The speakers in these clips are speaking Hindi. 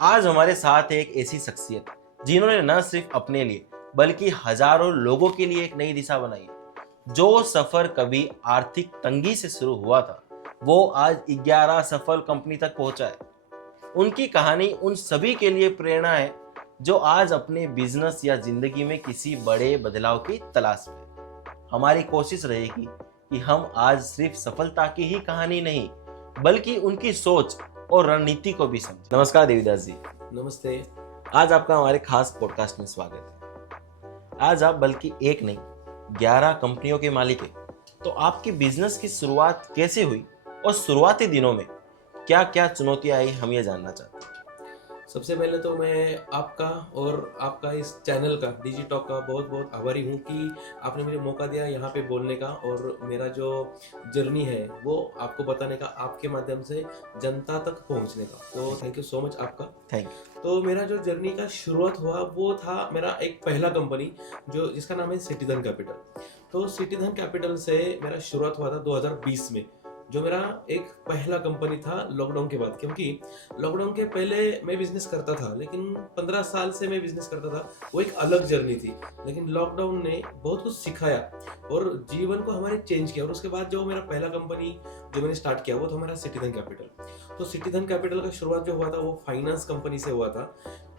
आज हमारे साथ है एक ऐसी शख्सियत जिन्होंने न सिर्फ अपने लिए बल्कि हजारों लोगों के लिए एक नई दिशा बनाई है। जो सफर कभी आर्थिक तंगी से शुरू हुआ था वो आज 11 सफल कंपनी तक पहुंचा है। उनकी कहानी उन सभी के लिए प्रेरणा है जो आज अपने बिजनेस या जिंदगी में किसी बड़े बदलाव की तलाश में हैं। हमारी कोशिश रहेगी कि हम आज सिर्फ सफलता की ही कहानी नहीं बल्कि उनकी सोच और रणनीति को भी समझें। नमस्कार देवीदास जी। नमस्ते। आज आपका हमारे खास पॉडकास्ट में स्वागत है। आज आप बल्कि एक नहीं 11 कंपनियों के मालिक हैं। तो आपकी बिजनेस की शुरुआत कैसे हुई और शुरुआती दिनों में क्या क्या चुनौतियां आई, हम ये जानना चाहते हैं। सबसे पहले तो मैं आपका और आपका इस चैनल का डिजिटॉक का बहुत बहुत आभारी हूँ कि आपने मुझे मौका दिया यहाँ पे बोलने का और मेरा जो जर्नी है वो आपको बताने का, आपके माध्यम से जनता तक पहुँचने का। तो थैंक यू सो मच आपका। Thank you. तो मेरा जो जर्नी का शुरुआत हुआ वो था मेरा एक पहला कंपनी जो जिसका नाम है सिटीधन कैपिटल। तो सिटीधन कैपिटल से मेरा शुरुआत हुआ था 2020 में, जो मेरा एक पहला कंपनी था लॉकडाउन के बाद। क्योंकि लॉकडाउन के पहले मैं बिजनेस करता था, लेकिन 15 साल से मैं बिजनेस करता था, वो एक अलग जर्नी थी। लेकिन लॉकडाउन ने बहुत कुछ सिखाया और जीवन को हमारे चेंज किया। और उसके बाद जो मेरा पहला कंपनी जो मैंने स्टार्ट किया वो था मेरा सिटीधन कैपिटल। तो सिटीधन कैपिटल का शुरुआत जो हुआ था वो फाइनेंस कंपनी से हुआ था।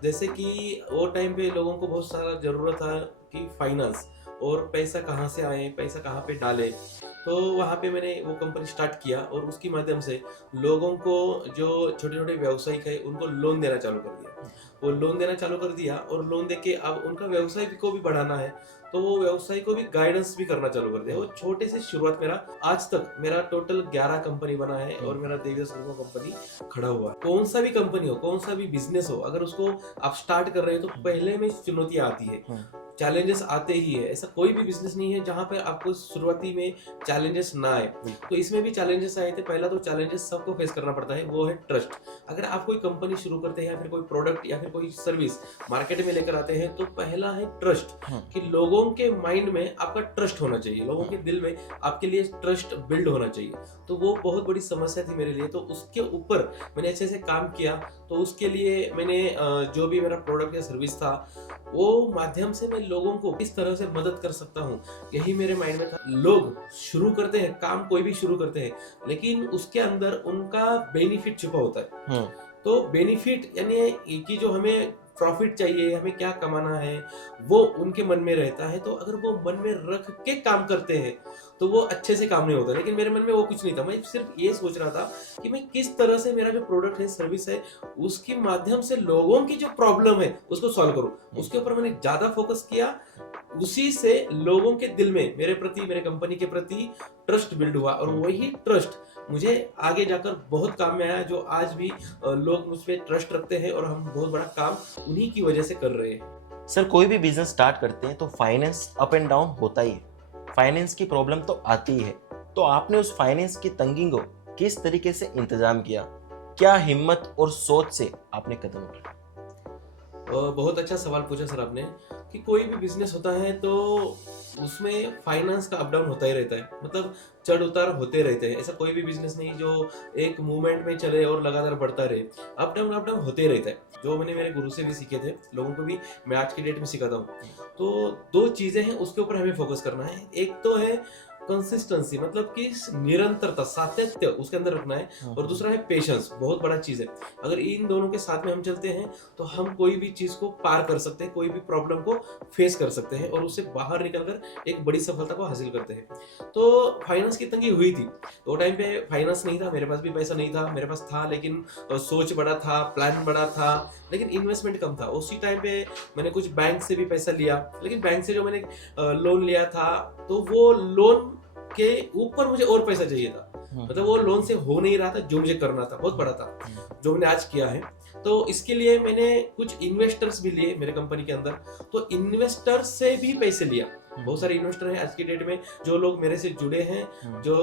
जैसे कि वो टाइम पे लोगों को बहुत सारा जरूरत था कि फाइनेंस और पैसा कहाँ से आए, पैसा कहाँ पे डाले। तो वहाँ पे मैंने वो कंपनी स्टार्ट किया और उसके माध्यम से लोगों को जो छोटे छोटे व्यवसायिक है उनको लोन देना चालू कर दिया। वो लोन देना चालू कर दिया और लोन देके अब उनका व्यवसाय को भी बढ़ाना है, तो वो व्यवसाय को भी गाइडेंस भी करना चालू कर दिया। वो छोटे से शुरुआत मेरा आज तक मेरा टोटल 11 कंपनी बना है और मेरा देवीदास ग्रुप कंपनी खड़ा हुआ है। कौन सा भी कंपनी हो, कौन सा भी बिजनेस हो, अगर उसको आप स्टार्ट कर रहे हैं तो पहले में चुनौतियां आती है, चैलेंजेस आते ही है। ऐसा कोई भी बिजनेस नहीं है जहां पे आपको शुरुआती में चैलेंजेस ना आए। तो इसमें भी चैलेंजेस आए थे। पहला तो चैलेंजेस सबको फेस करना पड़ता है, वो है ट्रस्ट। अगर आप कोई कंपनी शुरू करते हैं या फिर कोई प्रोडक्ट या फिर कोई सर्विस मार्केट में लेकर आते हैं तो पहला है ट्रस्ट, कि लोगों के माइंड में आपका ट्रस्ट होना चाहिए, लोगों के दिल में आपके लिए ट्रस्ट बिल्ड होना चाहिए। तो वो बहुत बड़ी समस्या थी मेरे लिए। तो उसके ऊपर मैंने अच्छे से काम किया। तो उसके लिए मैंने जो भी मेरा प्रोडक्ट या सर्विस था वो माध्यम से मैं लोगों को किस तरह से मदद कर सकता हूँ, यही मेरे माइंड में था। लोग शुरू करते हैं काम, कोई भी शुरू करते हैं, लेकिन उसके अंदर उनका बेनिफिट छुपा होता है। तो बेनिफिट यानी कि जो हमें प्रॉफिट चाहिए, हमें क्या कमाना है, वो उनके मन में रहता है। तो अगर वो मन में रख के काम करते हैं तो वो अच्छे से काम नहीं होता। लेकिन मेरे मन में वो कुछ नहीं था। मैं सिर्फ ये सोच रहा था कि मैं किस तरह से मेरा जो प्रोडक्ट है, सर्विस है, उसके माध्यम से लोगों की जो प्रॉब्लम है उसको सॉल्व करूं। उसके ऊपर मैंने ज्यादा फोकस किया। उसी से लोगों के दिल में मेरे प्रति, मेरे कंपनी के प्रति ट्रस्ट बिल्ड हुआ और वही ट्रस्ट मुझे आगे जाकर बहुत काम में आया। जो आज भी लोग मुझ पे ट्रस्ट रखते हैं और हम बहुत बड़ा काम उन्हीं की वजह से कर रहे हैं। सर, कोई भी बिजनेस स्टार्ट करते हैं तो फाइनेंस अप एंड डाउन होता ही है, फाइनेंस की प्रॉब्लम तो आती ही है। तो आपने उस फाइनेंस की तंगी को किस तरीके से इंतजाम किया? क्या हिम्मत और सोच से आपने कदम उठाया? बहुत अच्छा सवाल पूछा सर आपने, कि कोई भी बिजनेस होता है तो उसमें फाइनेंस का अप डाउन होता ही रहता है। मतलब चढ़ उतार होते रहते हैं। ऐसा कोई भी बिजनेस नहीं जो एक मूवमेंट में चले और लगातार बढ़ता रहे। अप डाउन होते ही रहता है। जो मैंने मेरे गुरु से भी सीखे थे, लोगों को भी मैं आज की डेट में सिखाता हूँ। तो दो चीजें हैं उसके ऊपर हमें फोकस करना है। एक तो है कंसिस्टेंसी, मतलब कि निरंतरता, सातत्य उसके अंदर रखना है। और दूसरा है पेशेंस, बहुत बड़ा चीज है। अगर इन दोनों के साथ में हम चलते हैं तो हम कोई भी चीज को पार कर सकते हैं, कोई भी प्रॉब्लम को फेस कर सकते हैं और उससे बाहर निकलकर एक बड़ी सफलता को हासिल करते हैं। तो फाइनेंस की तंगी हुई थी। तो टाइम पे फाइनेंस नहीं था, मेरे पास भी पैसा नहीं था। मेरे पास था लेकिन सोच बड़ा था, प्लान बड़ा था, लेकिन इन्वेस्टमेंट कम था। उसी टाइम पे मैंने कुछ बैंक से भी पैसा लिया, लेकिन बैंक से जो मैंने लोन लिया था तो वो लोन के ऊपर मुझे और पैसा चाहिए था। मतलब वो लोन से हो नहीं रहा था जो मुझे करना था, बहुत बड़ा था जो मैंने आज किया है। तो इसके लिए मैंने कुछ इन्वेस्टर्स भी लिए मेरे कंपनी के अंदर। तो इन्वेस्टर्स से भी पैसे लिया। बहुत सारे इन्वेस्टर हैं आज की डेट में जो लोग मेरे से जुड़े हैं, जो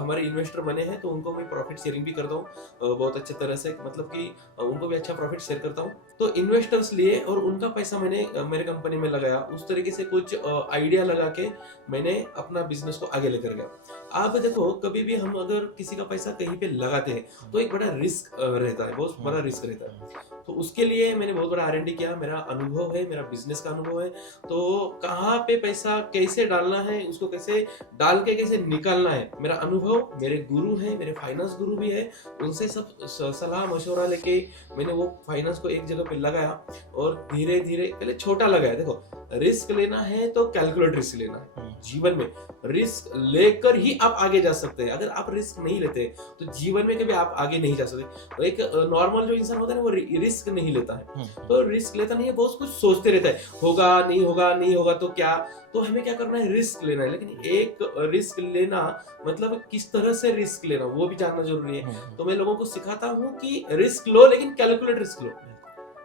हमारे इन्वेस्टर बने हैं, तो उनको मैं प्रॉफिट शेयरिंग भी करता हूँ बहुत अच्छे तरह से। मतलब कि उनको भी अच्छा प्रॉफिट शेयर करता हूँ। तो इन्वेस्टर्स लिए और उनका पैसा मैंने मेरे कंपनी में लगाया। उस तरीके से कुछ आइडिया लगा के मैंने अपना बिजनेस को आगे लेकर गया। आप देखो, कभी भी हम अगर किसी का पैसा कहीं पे लगाते हैं तो एक बड़ा रिस्क रहता है, बहुत बड़ा रिस्क रहता है। तो उसके लिए मैंने बहुत बड़ा R&D किया, मेरा अनुभव है, मेरा बिजनेस का अनुभव है, तो कहाँ पे पैसा कैसे डालना है, उसको कैसे डाल के कैसे निकालना है, मेरा अनुभव, मेरे गुरु हैं, मेरे फाइनेंस गुरु भी है, उनसे सब सलाह मशवरा लेके मैंने वो फाइनेंस को एक जगह पे लगाया और धीरे धीरे पहले छोटा लगाया। देखो, रिस्क लेना है तो कैलकुलेट रिस्क लेना है। जीवन में रिस्क लेकर ही आप आगे जा सकते हैं। अगर आप रिस्क नहीं लेते तो जीवन में कभी आप आगे नहीं जा सकते। तो एक नॉर्मल जो इंसान होता है ना, वो रिस्क नहीं लेता है, तो रिस्क लेता नहीं है, बहुत कुछ सोचते रहता है, होगा नहीं होगा, नहीं होगा तो क्या। तो हमें क्या करना है, रिस्क लेना है। लेकिन एक रिस्क लेना मतलब किस तरह से रिस्क लेना वो भी जानना जरूरी है। तो मैं लोगों को सिखाता हूँ कि रिस्क लो लेकिन कैलकुलेट रिस्क लो,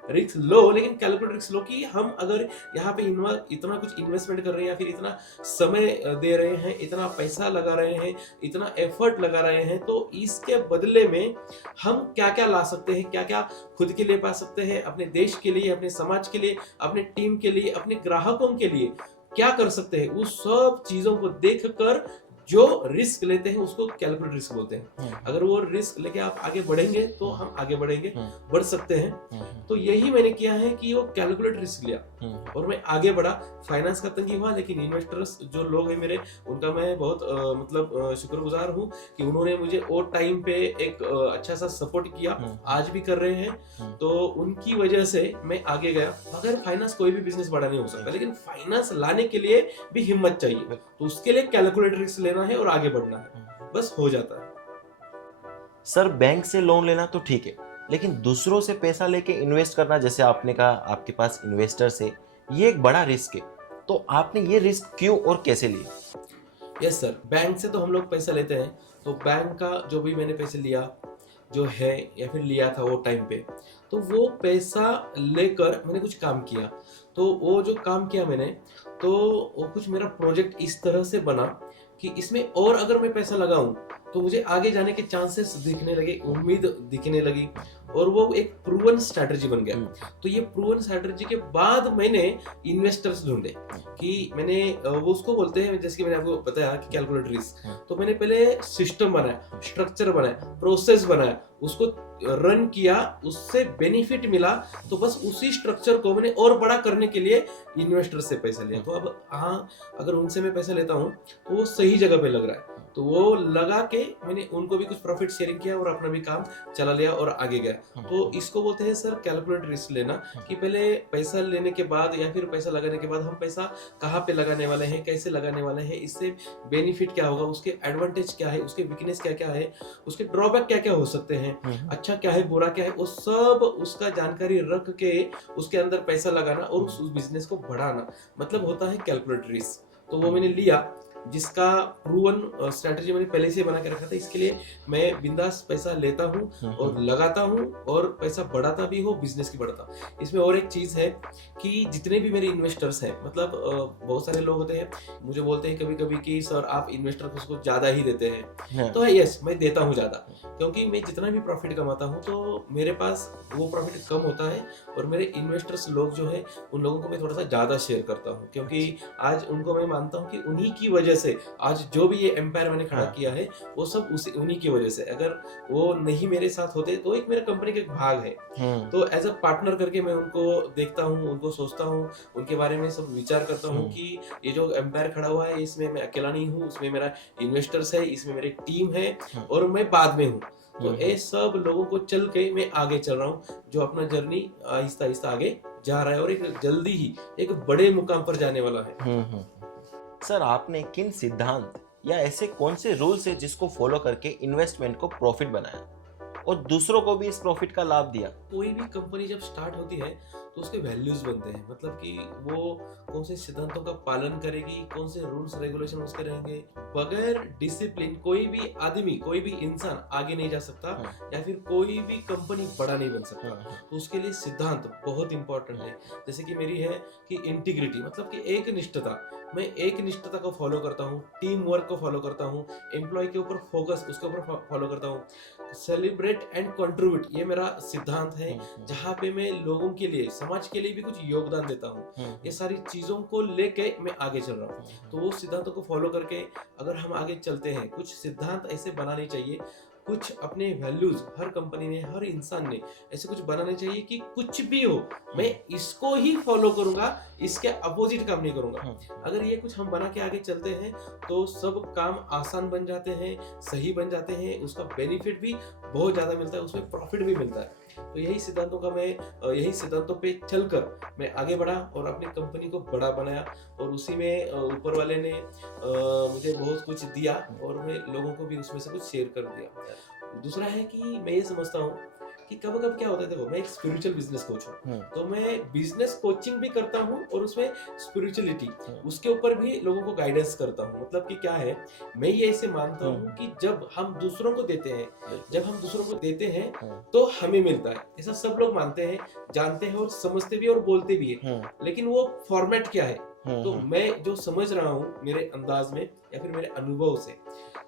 रिस्क लो लेकिन कैलकुलेट रिस्क लो। कि हम अगर यहाँ पे इतना कुछ इन्वेस्टमेंट कर रहे हैं या फिर इतना समय दे रहे हैं, इतना पैसा लगा रहे हैं, इतना एफर्ट लगा रहे हैं, तो इसके बदले में हम क्या क्या ला सकते हैं, क्या क्या खुद के लिए पा सकते हैं, अपने देश के लिए, अपने समाज के लिए, अपने टीम के लिए, अपने ग्राहकों के लिए क्या कर सकते हैं। उस सब चीजों को देखकर जो रिस्क लेते हैं उसको कैलकुलेट रिस्क बोलते हैं। अगर वो रिस्क लेके आप आगे बढ़ेंगे तो हम आगे बढ़ेंगे, बढ़ सकते हैं। तो यही मैंने किया है कि वो कैलकुलेट रिस्क लिया और मैं आगे बढ़ा। फाइनेंस का तंगी हुआ, लेकिन इन्वेस्टर्स जो लोग हैं मेरे, उनका मैं बहुत शुक्रगुजार हूँ कि उन्होंने मुझे वो टाइम पे एक अच्छा सा सपोर्ट किया, आज भी कर रहे हैं। तो उनकी वजह से मैं आगे गया। अगर फाइनेंस, कोई भी बिजनेस बड़ा नहीं हो सकता, लेकिन फाइनेंस लाने के लिए भी हिम्मत चाहिए। तो उसके लिए कैलकुलेट रिस्क लेना है और आगे बढ़ना है, बस हो जाता है। सर, बैंक से लोन लेना तो ठीक है, लेकिन दूसरों से पैसा लेके इन्वेस्ट करना, जैसे आपने कहा आपके पास इन्वेस्टर्स है, ये एक बड़ा रिस्क है। तो आपने ये रिस्क क्यों और कैसे लिया? यस सर, बैंक से तो हम लोग पैसा लेते हैं। तो बैंक का जो भी मैंने पैसे लिया जो है या फिर लिया था वो टाइम पे, तो वो पैसा लेकर मैंने कुछ काम किया। तो वो जो काम किया मैंने, तो वो कुछ मेरा प्रोजेक्ट इस तरह से बना कि इसमें और अगर मैं पैसा लगाऊं तो मुझे आगे जाने के चांसेस दिखने लगे, उम्मीद दिखने लगी, और वो एक प्रूवन स्ट्रैटेजी बन गया। तो ये प्रूवन स्ट्रैटेजी के बाद मैंने इन्वेस्टर्स ढूंढे कि मैंने वो उसको बोलते हैं, जैसे कि मैंने आपको बताया कि कैलकुलेट रिस्क। तो मैंने पहले सिस्टम बनाया, स्ट्रक्चर बनाया, प्रोसेस बनाया, उसको रन किया, उससे बेनिफिट मिला, तो बस उसी स्ट्रक्चर को मैंने और बड़ा करने के लिए इन्वेस्टर से पैसा लिया। तो अब हाँ, अगर उनसे मैं पैसा लेता हूँ तो वो सही जगह पे लग रहा है, तो वो लगा के मैंने उनको भी कुछ प्रॉफिट शेयरिंग किया और अपना भी काम चला लिया और आगे गया। तो इसको बोलते हैं सर कैलकुलेट रिस्क लेना, कि पहले पैसा लेने के बाद या फिर पैसा लगाने के बाद हम पैसा कहाँ पे लगाने वाले हैं, कैसे लगाने वाले हैं, इससे बेनिफिट क्या होगा, उसके एडवांटेज क्या है, उसके वीकनेस क्या क्या है, उसके ड्रॉबैक क्या क्या हो सकते हैं, अच्छा क्या है, बुरा क्या है, वो सब उसका जानकारी रख के उसके अंदर पैसा लगाना और उस बिजनेस को बढ़ाना, मतलब होता है कैलकुलेट रिस्क। तो वो मैंने लिया, जिसका प्रूवन स्ट्रैटेजी मैंने पहले से बना के रखा था। इसके लिए मैं बिंदास पैसा लेता हूँ और लगाता हूँ, और पैसा बढ़ाता भी हो, बिजनेस की बढ़ाता। इसमें और एक चीज है कि जितने भी मेरे इन्वेस्टर्स हैं, मतलब बहुत सारे लोग होते हैं मुझे बोलते हैं कभी कभी कि सर आप इन्वेस्टर को उसको ज्यादा ही देते हैं। तो यस, मैं देता हूँ ज्यादा, क्योंकि मैं जितना भी प्रॉफिट कमाता हूँ तो मेरे पास वो प्रॉफिट कम होता है, और मेरे इन्वेस्टर्स लोग जो है उन लोगों को मैं थोड़ा सा ज्यादा शेयर करता हूँ, क्योंकि आज उनको मैं मानता हूँ कि उन्हीं की वजह से आज जो भी ये एम्पायर मैंने खड़ा किया है वो सब उन्हीं की वजह से। अगर वो नहीं मेरे साथ होते तो एक मेरे कंपनी का एक भाग है। तो एज अ पार्टनर करके मैं उनको देखता हूँ, उनको सोचता हूँ, उनके बारे में सब विचार करता हूँ कि ये जो एम्पायर खड़ा हुआ है इसमें मैं अकेला नहीं हूँ, इसमें मेरा इन्वेस्टर्स है, इसमें मेरी टीम है, और मैं बाद में हूँ। तो ये सब लोगों को चल के मैं आगे चल रहा हूँ, जो अपना जर्नी आहिस्ता आहिस्ता आगे जा रहा है और एक जल्दी ही एक बड़े मुकाम पर जाने वाला है। सर, आपने किन सिद्धांत या ऐसे कौन से रूल्स है जिसको फॉलो करके इन्वेस्टमेंट को प्रॉफिट बनाया और दूसरों को भी इस प्रॉफिट का लाभ दिया? कोई भी कंपनी जब स्टार्ट होती है तो उसके वैल्यूज बनते हैं, मतलब कि वो कौन से सिद्धांतों का पालन करेगी, कौन से रूल्स रेगुलेशन उसके रहेंगे। बगैर डिसिप्लिन कोई भी आदमी, कोई भी इंसान आगे नहीं जा सकता, या फिर कोई भी कंपनी बड़ा नहीं बन सकता। तो उसके लिए सिद्धांत बहुत इंपॉर्टेंट है। जैसे कि मेरी है कि इंटीग्रिटी, मतलब कि एक निष्ठता, मैं एक निष्ठता को फॉलो करता हूँ, टीम वर्क को फॉलो करता हूँ, एम्प्लॉय के ऊपर फोकस उसके ऊपर फॉलो करता हूँ, सेलिब्रेट एंड कंट्रीब्यूट, ये मेरा सिद्धांत है, जहाँ पे मैं लोगों के लिए, समाज के लिए भी कुछ योगदान देता हूँ। ये सारी चीजों को लेके मैं आगे चल रहा हूँ। तो वो सिद्धांतों को फॉलो करके अगर हम आगे चलते हैं, कुछ सिद्धांत ऐसे बनाने चाहिए, कुछ अपने वैल्यूज हर कंपनी ने, हर इंसान ने ऐसे कुछ बनाने चाहिए कि कुछ भी हो मैं इसको ही फॉलो करूंगा, इसके अपोजिट काम नहीं करूंगा। अगर ये कुछ हम बना के आगे चलते हैं तो सब काम आसान बन जाते हैं, सही बन जाते हैं, उसका बेनिफिट भी बहुत ज्यादा मिलता है, उसमें प्रॉफिट भी मिलता है। तो यही सिद्धांतों पे चलकर मैं आगे बढ़ा और अपनी कंपनी को बड़ा बनाया, और उसी में ऊपर वाले ने मुझे बहुत कुछ दिया और मैं लोगों को भी उसमें से कुछ शेयर कर दिया। दूसरा है कि मैं ये समझता हूँ कि कब कब क्या होता है, देखो मैं एक स्पिरिचुअल बिजनेस कोच हूँ, तो मैं बिजनेस कोचिंग भी करता हूँ और उसमें स्पिरिचुअलिटी उसके ऊपर भी लोगों को गाइडेंस करता हूँ। मतलब कि क्या है, मैं ये ऐसे मानता हूँ कि जब हम दूसरों को देते हैं तो हमें मिलता है, ऐसा सब लोग मानते हैं, जानते हैं और समझते भी और बोलते भी है। लेकिन वो फॉर्मेट क्या है, तो मैं जो समझ रहा हूँ मेरे अंदाज में या फिर मेरे अनुभव से,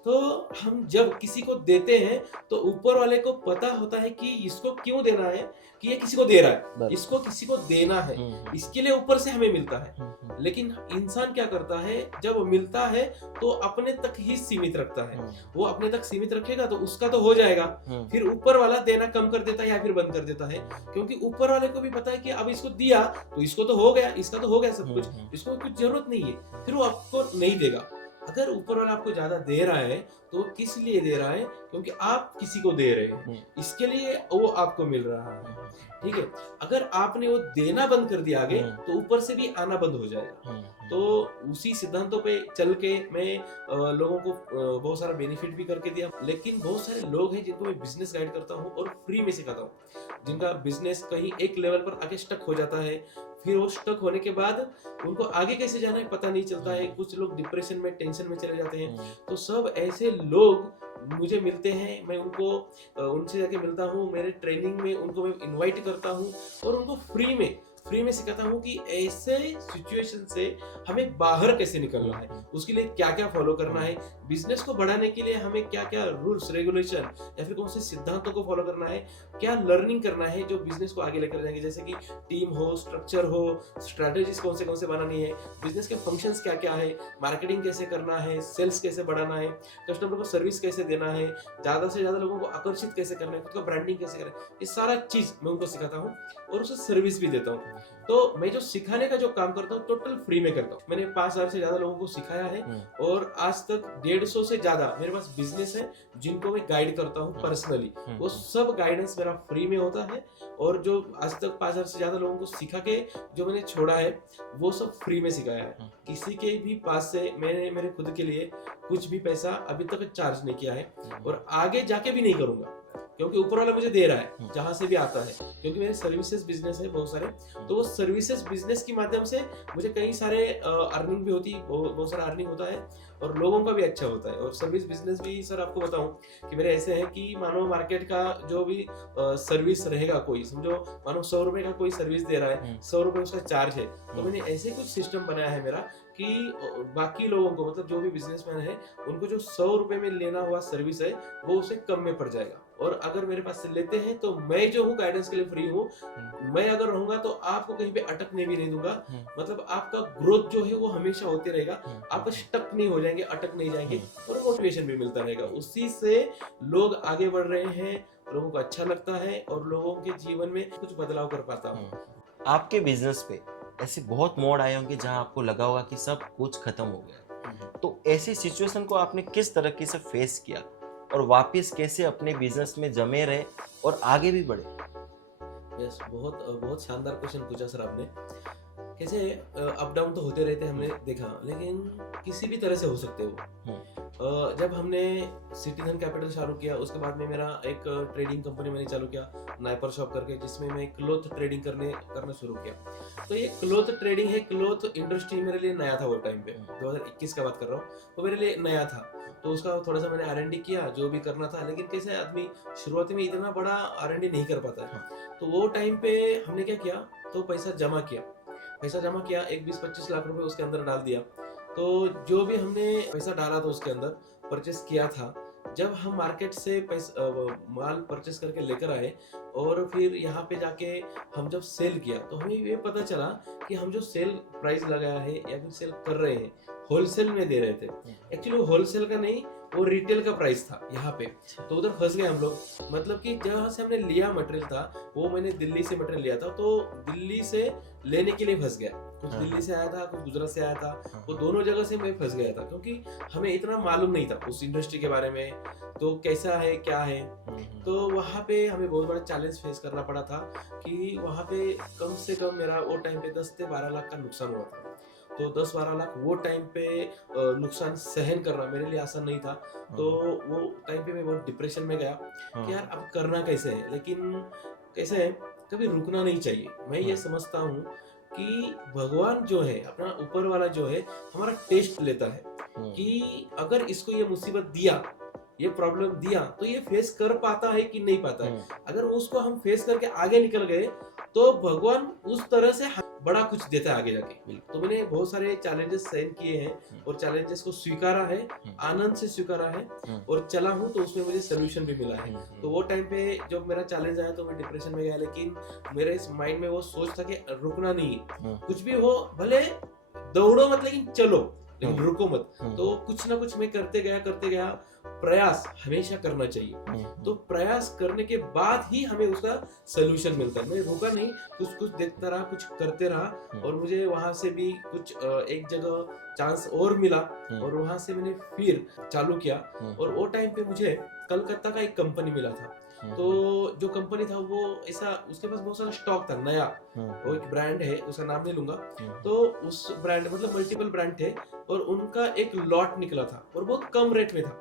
तो हम जब किसी को देते हैं तो ऊपर वाले को पता होता है कि इसको क्यों देना है, कि ये किसी को दे रहा है, इसको किसी को देना है, इसके लिए ऊपर से हमें मिलता है। लेकिन इंसान क्या करता है, जब मिलता है तो अपने तक ही सीमित रखता है। वो अपने तक सीमित रखेगा तो उसका तो हो जाएगा, फिर ऊपर वाला देना कम कर देता है या फिर बंद कर देता है, क्योंकि ऊपर वाले को भी पता है कि अब इसको दिया तो इसको तो हो गया, इसका तो हो गया सब कुछ, इसको कुछ जरूरत नहीं है, फिर वो आपको नहीं देगा। अगर ऊपर वाला आपको ज्यादा दे रहा है तो वो किस लिए दे रहा है, क्योंकि आप किसी को दे रहे हैं, इसके लिए वो आपको मिल रहा है। ठीक है, अगर आपने वो देना बंद कर दिया आगे तो ऊपर से भी आना बंद हो जाएगा। तो उसी सिद्धांतों पे चल के मैं लोगों को बहुत सारा बेनिफिट भी करके दिया। लेकिन बहुत सारे लोग हैं जिनको मैं बिजनेस गाइड करता हूँ और फ्री में सिखाता हूँ, जिनका बिजनेस कहीं एक लेवल पर आके स्टक हो जाता है, फिर वो स्टक होने के बाद उनको आगे कैसे जाना है पता नहीं चलता है, कुछ लोग डिप्रेशन में, टेंशन में चले जाते हैं। तो सब ऐसे लोग मुझे मिलते हैं, मैं उनको उनसे जाके मिलता हूँ, मेरे ट्रेनिंग में उनको मैं इनवाइट करता हूँ और उनको फ्री में सिखाता हूँ कि ऐसे सिचुएशन से हमें बाहर कैसे निकलना है, उसके लिए क्या क्या फॉलो करना है, बिजनेस को बढ़ाने के लिए हमें क्या क्या रूल्स रेगुलेशन या फिर कौन से सिद्धांतों को फॉलो करना है, क्या लर्निंग करना है जो बिजनेस को आगे लेकर जाएंगे, जैसे कि टीम हो, स्ट्रक्चर हो, स्ट्रैटेजीज कौन से बनानी है, बिजनेस के फंक्शंस क्या क्या है, मार्केटिंग कैसे करना है, सेल्स कैसे बढ़ाना है, कस्टमर को सर्विस कैसे देना है, ज्यादा से ज्यादा लोगों को आकर्षित कैसे करना है, खुद का ब्रांडिंग कैसे करना है, ये सारा चीज मैं उनको सिखाता हूँ और उसे सर्विस भी देता हूँ। तो मैं जो सिखाने का जो काम करता हूँ टोटल फ्री में करता हूँ। मैंने 5,000 से ज्यादा लोगों को सिखाया है और आज तक 150 से ज्यादा मेरे पास बिजनेस है जिनको मैं गाइड करता हूँ पर्सनली। वो सब गाइडेंस मेरा फ्री में होता है और जो आज तक 5,000 से ज्यादा लोगों को सिखा के जो मैंने छोड़ा है वो सब फ्री में सिखाया है। किसी के भी पास से मैंने मेरे खुद के लिए कुछ भी पैसा अभी तक चार्ज नहीं किया है और आगे जाके भी नहीं करूंगा, क्योंकि ऊपर वाला मुझे दे रहा है जहां से भी आता है, क्योंकि मेरे सर्विसेज बिजनेस है बहुत सारे। तो वो सर्विसेज बिजनेस के माध्यम से मुझे कई सारे अर्निंग भी होती, बहुत सारा अर्निंग होता है और लोगों का भी अच्छा होता है। और सर्विस बिजनेस भी सर आपको बताऊं कि मेरे ऐसे है कि मानो मार्केट का जो भी सर्विस रहेगा, कोई समझो मानो 100 रुपए का कोई सर्विस दे रहा है, 100 रुपए उसका चार्ज है, तो मैंने ऐसे कुछ सिस्टम बनाया है मेरा कि बाकी लोगों को, मतलब जो भी बिजनेसमैन है उनको जो 100 रुपए में लेना हुआ सर्विस है वो उसे कम में पड़ जाएगा। और अगर मेरे पास से लेते हैं तो मैं जो हूँ गाइडेंस के लिए फ्री हूँ, मैं अगर रहूंगा तो आपको कहीं पे अटकने भी नहीं दूंगा, मतलब आपका ग्रोथ जो है वो हमेशा होते रहेगा, आप स्टक नहीं हो जाएंगे, अटक नहीं जाएंगे और मोटिवेशन भी मिलता रहेगा। उसी से लोग आगे बढ़ रहे हैं, लोगों को अच्छा लगता है और लोगों के जीवन में कुछ बदलाव कर पाता हूँ। आपके बिजनेस पे ऐसे बहुत मोड़ आए होंगे जहां आपको लगा होगा कि सब कुछ खत्म हो गया, तो ऐसी सिचुएशन को आपने किस तरीके से फेस किया और वापस कैसे अपने बिजनेस में जमे रहे और आगे भी बढ़े? यस, बहुत शानदार क्वेश्चन पूछा सर आपने। कैसे अप डाउन तो होते रहते हमने देखा, लेकिन किसी भी तरह से हो सकते हो। जब हमने सिटीजन कैपिटल चालू किया उसके बाद में मेरा एक ट्रेडिंग कंपनी मैंने चालू किया नाइपर शॉप करके, जिसमें मैं क्लोथ ट्रेडिंग करना शुरू किया। तो ये क्लोथ ट्रेडिंग है, क्लोथ इंडस्ट्री मेरे लिए नया था वो टाइम पे, 2021 का बात कर रहा हूँ, वो मेरे लिए नया था। तो उसका थोड़ा सा मैंने R&D किया जो भी करना था, लेकिन कैसे आदमी शुरुआती में इतना बड़ा R&D नहीं कर पाता है। तो वो टाइम पे हमने क्या किया, तो पैसा जमा किया, एक 20-25 लाख रुपए उसके अंदर डाल दिया। तो जो भी हमने पैसा डाला था उसके अंदर परचेस किया था, जब हम मार्केट से माल परचेस करके लेकर आए और फिर यहाँ पे जाके हम जब सेल किया तो हमें ये पता चला कि हम जो सेल प्राइस लगाया है या फिर सेल कर रहे हैं होलसेल में दे रहे थे। एक्चुअली वो होलसेल का नहीं, वो रिटेल का प्राइस था यहाँ पे, तो उधर फंस गए हम लोग। मतलब कि जहाँ से हमने लिया मटेरियल था वो मैंने दिल्ली से मटेरियल लिया था, तो दिल्ली से लेने के लिए फंस गया। कुछ हाँ, दिल्ली से आया था, कुछ गुजरात से आया था, हाँ, वो दोनों जगह से मैं फंस गया था, क्योंकि हमें इतना मालूम नहीं था उस इंडस्ट्री के बारे में, तो कैसा है क्या है। तो वहाँ पे हमें बहुत बड़ा चैलेंज फेस करना पड़ा था कि वहाँ पे कम से कम मेरा वो टाइम पे 10 से 12 लाख का नुकसान हुआ था। तो 10-12 लाख वो टाइम पे नुकसान सहन करना मेरे लिए आसान नहीं था। तो वो टाइम पे मैं बहुत डिप्रेशन में गया कि यार अब करना कैसे है। लेकिन कैसे है, कभी रुकना नहीं चाहिए। मैं ये समझता हूँ कि भगवान जो है, अपना ऊपर वाला जो है, हमारा टेस्ट लेता है कि अगर इसको ये मुसीबत दिया, ये प्रॉब्लम दिया, तो ये फेस कर पाता है कि नहीं पाता है। अगर उसको हम फेस करके आगे निकल गए तो भगवान उस तरह से बड़ा कुछ देता है आगे जाके। तो मैंने बहुत सारे चैलेंजेस सहन किए हैं और चैलेंजेस को स्वीकारा है, आनंद से स्वीकारा है और चला हूँ, तो उसमें मुझे सोल्यूशन भी मिला है। तो वो टाइम पे जब मेरा चैलेंज आया तो मैं डिप्रेशन में गया, लेकिन मेरे इस माइंड में वो सोच था कि रुकना नहीं है, कुछ भी हो भले दौड़ो मत, लेकिन चलो, लेकिन रुको मत। तो कुछ ना कुछ मैं करते गया। प्रयास हमेशा करना चाहिए, तो प्रयास करने के बाद ही हमें उसका सोल्यूशन मिलता है। मैं रुका नहीं, कुछ देखता रहा, कुछ करते रहा, और मुझे वहां से भी कुछ एक जगह चांस और मिला, और वहां से मैंने फिर चालू किया। और वो टाइम पे मुझे कलकत्ता का एक कंपनी मिला था। तो जो कंपनी था वो ऐसा, उसके पास बहुत सारा स्टॉक था नया, वो एक ब्रांड है, उसका नाम नहीं लूंगा। तो उस ब्रांड मतलब मल्टीपल ब्रांड थे, और उनका एक लॉट निकला था और बहुत कम रेट में था।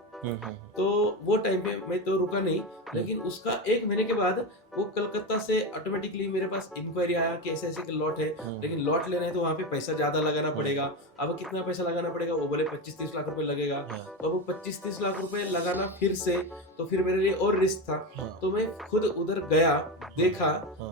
तो वो टाइम पे मैं तो रुका नहीं, लेकिन उसका 1 महीने के बाद वो कलकत्ता से ऑटोमेटिकली मेरे पास इंक्वायरी आया कि ऐसे ऐसे लॉट है, लेकिन लॉट लेना है तो वहाँ पे पैसा ज्यादा लगाना पड़ेगा। अब कितना पैसा लगाना पड़ेगा, वो बोले 25-30 लाख रुपए लगेगा। तो वो 25-30 लाख रुपए लगाना फिर से, तो फिर मेरे लिए और रिस्क था। तो मैं खुद उधर गया, देखा,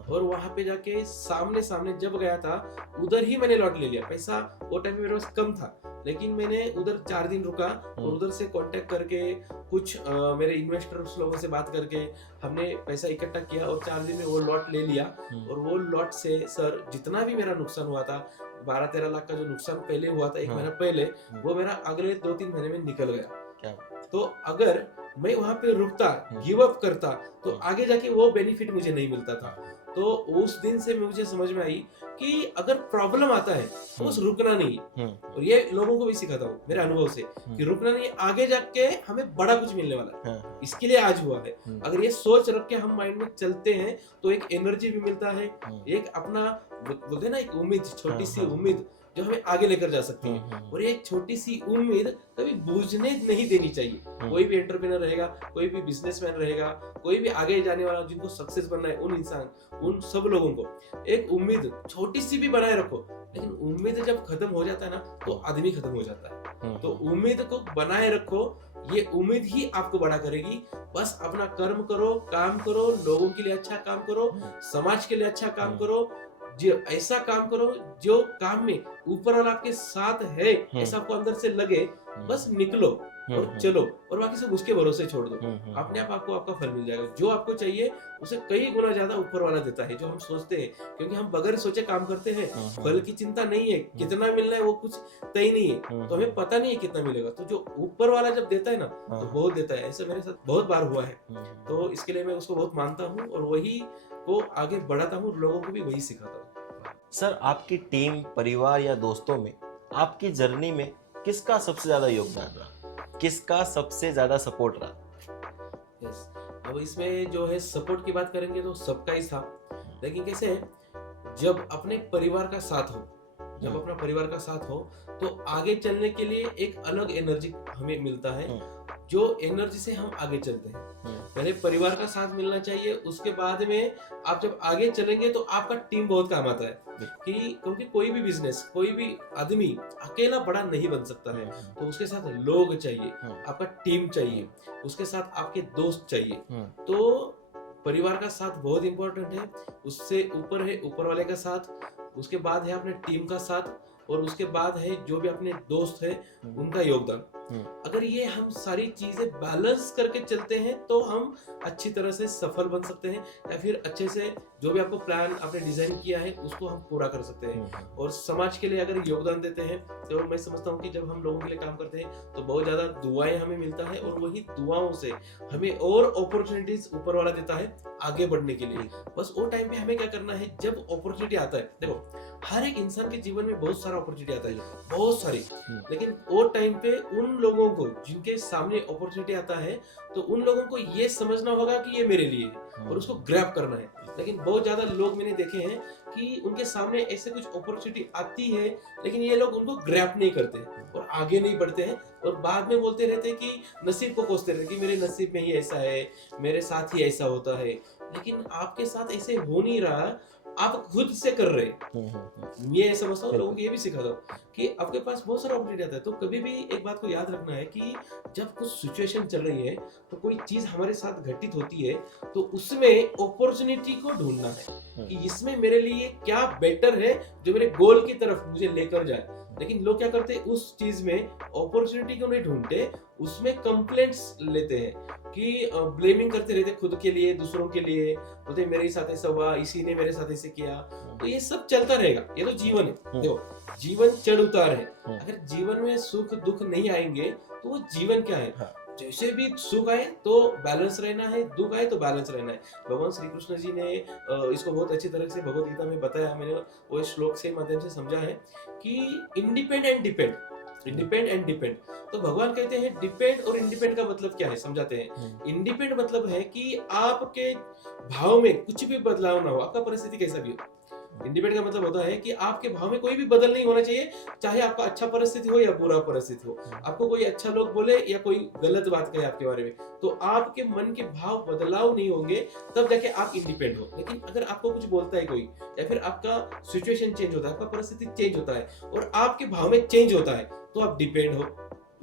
और वहां पे जाके सामने जब गया था, उधर ही मैंने लॉट ले लिया। पैसा वो टाइम में मेरे पास कम था, लेकिन मैंने उधर 4 दिन रुका और उधर से कांटेक्ट करके कुछ मेरे इन्वेस्टर्स लोगों से बात करके हमने पैसा इकट्ठा किया और 4 दिन में वो लॉट ले लिया। और वो लॉट से सर जितना भी मेरा नुकसान हुआ था, 12-13 लाख का जो नुकसान पहले हुआ था 1 महीना पहले, वो मेरा अगले 2-3 महीने में निकल गया। तो अगर मैं वहां पे रुकता, गिव अप करता, तो आगे जाके वो बेनिफिट मुझे नहीं मिलता था। तो उस दिन से मुझे समझ में आई कि अगर प्रॉब्लम आता है तो बस रुकना नहीं। और ये लोगों को भी सिखाता हूँ मेरे अनुभव से कि रुकना नहीं, आगे जाके हमें बड़ा कुछ मिलने वाला है, इसके लिए आज हुआ है। अगर ये सोच रख के हम माइंड में चलते हैं तो एक एनर्जी भी मिलता है, एक अपना बोलते हैं ना, एक उम्मीद, छोटी सी उम्मीद जो हमें आगे लेकर जा सकती है। और ये छोटी सी उम्मीद कभी बूझने नहीं देनी चाहिए। कोई भी एंटरप्रेन्योर रहेगा, कोई भी बिजनेसमैन रहेगा, कोई भी आगे जाने वाला जिनको सक्सेस बनना है, उन इंसान, उन सब लोगों को एक उम्मीद छोटी सी भी बनाए रखो। लेकिन उम्मीद जब खत्म हो जाता है ना, तो आदमी खत्म हो जाता है। तो उम्मीद को बनाए रखो, ये उम्मीद ही आपको बड़ा करेगी। बस अपना कर्म करो, काम करो, लोगों के लिए अच्छा काम करो, समाज के लिए अच्छा काम करो, जो ऐसा काम करो जो काम में ऊपर वाला आपके साथ है, ऐसा आपको अंदर से लगे। बस निकलो और चलो, और बाकी सब उसके भरोसे छोड़ दो। अपने आप आपको आपका फल मिल जाएगा। जो आपको चाहिए उसे कई गुना ज्यादा ऊपर वाला देता है जो हम सोचते हैं, क्योंकि हम बगैर सोचे काम करते हैं। फल की चिंता नहीं है, कितना मिलना है वो कुछ तय नहीं है, तो हमें पता नहीं है कितना मिलेगा। तो जो ऊपर वाला जब देता है ना, तो बहुत देता है। ऐसा मेरे साथ बहुत बार हुआ है। तो इसके लिए मैं उसको बहुत मानता हूँ और वही को आगे बढ़ाता हूँ, लोगों को भी वही सिखाता हूँ। सर, आपकी टीम, परिवार या दोस्तों में आपकी जर्नी में किसका सबसे ज्यादा योगदान रहा, किसका सबसे ज्यादा सपोर्ट रहा? यस, अब इसमें जो है सपोर्ट की बात करेंगे तो सबका ही था। लेकिन कैसे है, जब अपने परिवार का साथ हो, जब अपना परिवार का साथ हो, तो आगे चलने के लिए एक अलग एनर्जी हमें मिलता है, जो एनर्जी से हम आगे चलते हैं। पहले परिवार का साथ मिलना चाहिए, उसके बाद में आप जब आगे चलेंगे तो आपका टीम बहुत काम आता है। कि क्योंकि कोई भी बिजनेस, कोई भी आदमी अकेला बड़ा नहीं बन सकता है। तो उसके साथ लोग चाहिए, आपका टीम चाहिए, उसके साथ आपके दोस्त चाहिए। तो परिवार का साथ बहुत इंपॉर्टेंट है। उससे ऊपर है ऊपर वाले का साथ, उसके बाद है अपने टीम का साथ, और उसके बाद है जो भी अपने दोस्त है उनका योगदान। अगर ये हम सारी चीजें बैलेंस करके चलते हैं तो हम अच्छी तरह से सफल बन सकते हैं, या फिर अच्छे से जो भी आपको प्लान आपने डिजाइन किया है उसको हम पूरा कर सकते हैं। और समाज के लिए अगर योगदान देते हैं तो मैं समझता हूँ कि जब हम लोगों के लिए काम करते हैं तो बहुत ज्यादा दुआएं हमें मिलता है, और वही दुआओं से हमें और अपॉर्चुनिटीज ऊपर वाला देता है आगे बढ़ने के लिए। बस वो टाइम पे हमें क्या करना है, जब अपॉर्चुनिटी आता है, देखो हर एक इंसान के जीवन में बहुत सारा अपॉर्चुनिटी आता है, बहुत सारी, लेकिन वो टाइम पे उन लोगों को जिनके सामने अपॉर्चुनिटी आता है तो उन लोगों को ये समझना होगा कि ये मेरे लिए है और उसको ग्रैब करना है। लेकिन बहुत ज्यादा लोग मैंने देखे हैं कि उनके सामने ऐसे कुछ अपॉर्चुनिटी आती है लेकिन ये लोग उनको ग्रैब नहीं करते और आगे नहीं बढ़ते हैं, और बाद में बोलते रहते हैं कि नसीब को कोसते रहते हैं कि मेरे नसीब में ही ऐसा है, मेरे साथ ही ऐसा होता है। लेकिन आपके साथ ऐसे हो नहीं रहा, आप खुद से कर रहे हैं। ये समझता हूँ, लोगों को ये भी सिखाता हूँ कि आपके पास बहुत सारा अपॉर्चुनिटी आता है, तो कभी भी एक बात को याद रखना है कि जब कुछ सिचुएशन चल रही है तो कोई चीज हमारे साथ घटित होती है तो उसमें अपॉर्चुनिटी को ढूंढना है कि इसमें मेरे लिए क्या बेटर है जो मेरे गोल की तरफ मुझे लेकर जाए। लेकिन लोग क्या करते हैं, उस चीज में अपॉर्चुनिटी को नहीं ढूंढते, उसमें कंप्लेंट्स लेते हैं कि ब्लेमिंग करते रहते खुद के लिए, दूसरों के लिए, बोलते मेरे साथ ऐसा हुआ, इसी ने मेरे साथ ऐसे किया। तो ये सब चलता रहेगा, ये तो जीवन है। देखो जीवन चढ़ उतार है, अगर जीवन में सुख दुख नहीं आएंगे तो वो जीवन क्या है। जैसे भी सुख आए तो बैलेंस रहना है, दुख आए तो बैलेंस रहना है। भगवान श्री कृष्ण जी ने इसको बहुत अच्छी तरह से भगवत गीता में बताया, मैंने वो श्लोक से माध्यम से समझा है कि independ and depend, depend and depend. तो भगवान कहते हैं डिपेंड और इंडिपेंड का मतलब क्या है, समझाते हैं। इंडिपेंड मतलब है कि आपके भाव में कुछ भी बदलाव ना हो, आपका परिस्थिति कैसा भी हो। इंडिपेंडेंट का मतलब होता है कि आपके भाव में कोई भी बदल नहीं होना चाहिए, चाहे आपका अच्छा परिस्थिति हो या बुरा परिस्थिति हो। आपको कोई अच्छा लोग बोले या कोई गलत बात कहे आपके बारे में, तो आपके मन के भाव बदलाव नहीं होंगे, तब जाके आप इंडिपेंडेंट हो। लेकिन अगर आपको कुछ बोलता है कोई, या फिर आपका सिचुएशन चेंज होता है, आपका परिस्थिति चेंज होता है और आपके भाव में चेंज होता है, तो आप डिपेंड हो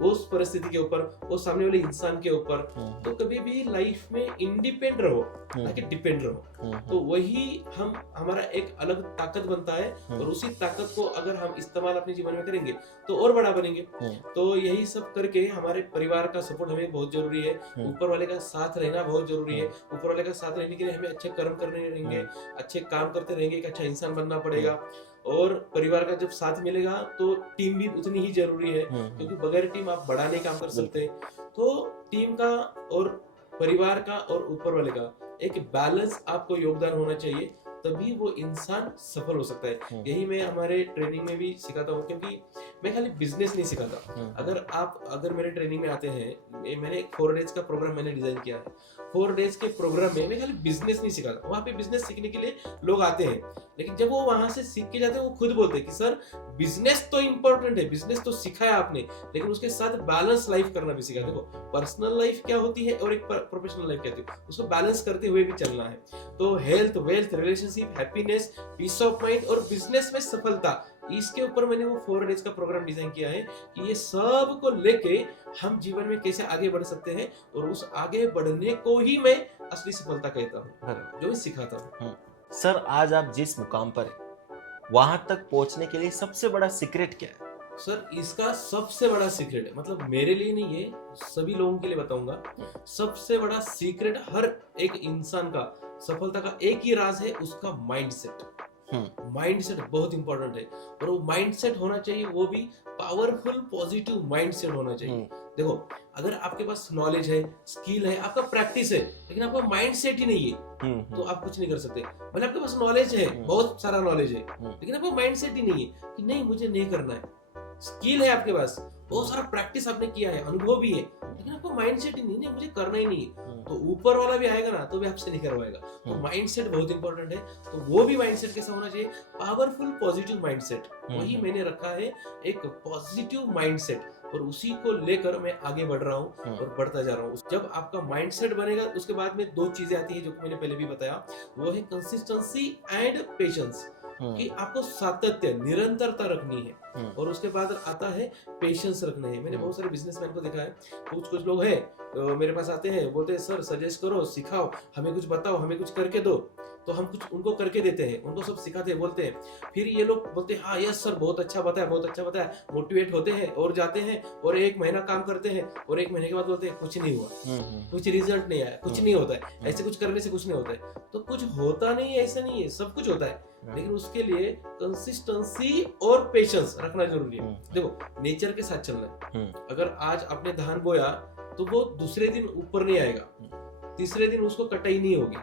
उस परिस्थिति के ऊपर, वो सामने वाले इंसान के ऊपर। तो कभी भी लाइफ में इंडिपेंडेंट रहो, ना कि डिपेंड रहो। तो वही हमारा एक अलग ताकत बनता है, और उसी ताकत को अगर हम इस्तेमाल अपने जीवन में करेंगे तो और बड़ा बनेंगे। तो यही सब करके हमारे परिवार का सपोर्ट हमें बहुत जरूरी है, ऊपर वाले का साथ रहना बहुत जरूरी है। ऊपर वाले का साथ रहने के लिए हमें अच्छे कर्म करने रहेंगे, अच्छे काम करते रहेंगे, एक अच्छा इंसान बनना पड़ेगा। और परिवार का जब साथ मिलेगा तो टीम भी उतनी ही जरूरी है, क्योंकि बगैर टीम आप बड़ा नहीं काम कर सकते। तो टीम का और परिवार का और ऊपर वाले का एक बैलेंस आपको योगदान होना चाहिए, तभी वो इंसान सफल हो सकता है। यही मैं हमारे ट्रेनिंग में भी सिखाता हूँ, क्योंकि मैं खाली बिजनेस नहीं सिखाता। अगर मेरे ट्रेनिंग में आते हैं, मैंने 4 डेज का प्रोग्राम मैंने डिजाइन किया है। 4 डेज के प्रोग्राम में मैं खाली बिजनेस नहीं सिखाता, वहाँ पे बिजनेस सीखने के लिए लोग आते हैं, लेकिन जब वो वहां से सीख के जाते हैं वो खुद बोलते हैं कि सर बिजनेस तो इंपॉर्टेंट है, बिजनेस तो सिखाया आपने, लेकिन उसके साथ बैलेंस लाइफ करना भी सिखाया। देखो पर्सनल लाइफ क्या होती है और एक प्रोफेशनल लाइफ क्या होती है, उसको बैलेंस करते हुए भी चलना है। तो health, wealth, relationship, happiness, peace of mind और बिजनेस में सफलता, इसके ऊपर मैंने वो 4 डेज का प्रोग्राम डिजाइन किया है कि ये सब को लेके हम जीवन में कैसे आगे बढ़ सकते हैं, और उस आगे बढ़ने को ही मैं असली सफलता कहता हूँ, जो मैं सिखाता हूँ। सर आज आप जिस मुकाम पर हैं, वहां तक पहुंचने के लिए सबसे बड़ा सीक्रेट क्या है? सर इसका सबसे बड़ा सीक्रेट है, मतलब मेरे लिए नहीं, ये सभी लोगों के लिए बताऊंगा। सबसे बड़ा सीक्रेट हर एक इंसान का सफलता का एक ही राज है, उसका माइंडसेट। माइंडसेट बहुत इंपॉर्टेंट है, और वो माइंडसेट होना चाहिए, वो भी पावरफुल पॉजिटिव माइंडसेट होना चाहिए। देखो अगर आपके पास नॉलेज है, स्किल है, आपका प्रैक्टिस है, लेकिन आपका माइंडसेट ही नहीं है, तो आप कुछ नहीं कर सकते। भले आपके पास नॉलेज है, बहुत सारा नॉलेज है, लेकिन आपका माइंडसेट ही नहीं है कि नहीं मुझे नहीं करना है। स्किल है आपके पास, बहुत सारा प्रैक्टिस आपने किया है, अनुभव भी है, लेकिन आपको माइंडसेट ही नहीं मुझे करना ही नहीं है, तो ऊपर वाला भी आएगा ना तो भी आपसे नहीं करवाएगा। तो माइंडसेट बहुत इंपॉर्टेंट है। तो वो भी माइंडसेट कैसा होना चाहिए, पावरफुल पॉजिटिव माइंडसेट, वही मैंने रखा है, एक पॉजिटिव माइंडसेट, और उसी को लेकर मैं आगे बढ़ रहा हूँ और बढ़ता जा रहा हूँ। जब आपका माइंडसेट बनेगा उसके बाद में 2 चीजें आती है जो मैंने पहले भी बताया, वो है कंसिस्टेंसी एंड पेशेंस, कि आपको सातत्य, निरंतरता रखनी है। और उसके बाद आता है पेशेंस रखना है। मैंने बहुत सारे बिजनेसमैन को देखा है, कुछ लोग हैं मेरे पास आते हैं, बोलते हैं सर सजेस्ट करो, सिखाओ, हमें कुछ बताओ, हमें कुछ करके दो, तो हम कुछ उनको करके देते हैं, उनको सब सिखाते हैं, बोलते हैं, फिर ये लोग बोलते हैं हाँ यस सर बहुत अच्छा बताया, बहुत अच्छा बताया, मोटिवेट होते हैं और जाते हैं और 1 महीना काम करते हैं और 1 महीने के बाद बोलते हैं कुछ नहीं हुआ, कुछ रिजल्ट नहीं आया, कुछ नहीं होता है, ऐसे कुछ करने से कुछ नहीं होता है। तो कुछ होता नहीं है ऐसा नहीं है, सब कुछ होता है, लेकिन उसके लिए कंसिस्टेंसी और पेशेंस रखना जरूरी है। देखो नेचर के साथ चलना है, अगर आज आपने धान बोया तो वो दूसरे दिन ऊपर नहीं आएगा, तीसरे दिन उसको कटाई नहीं होगी,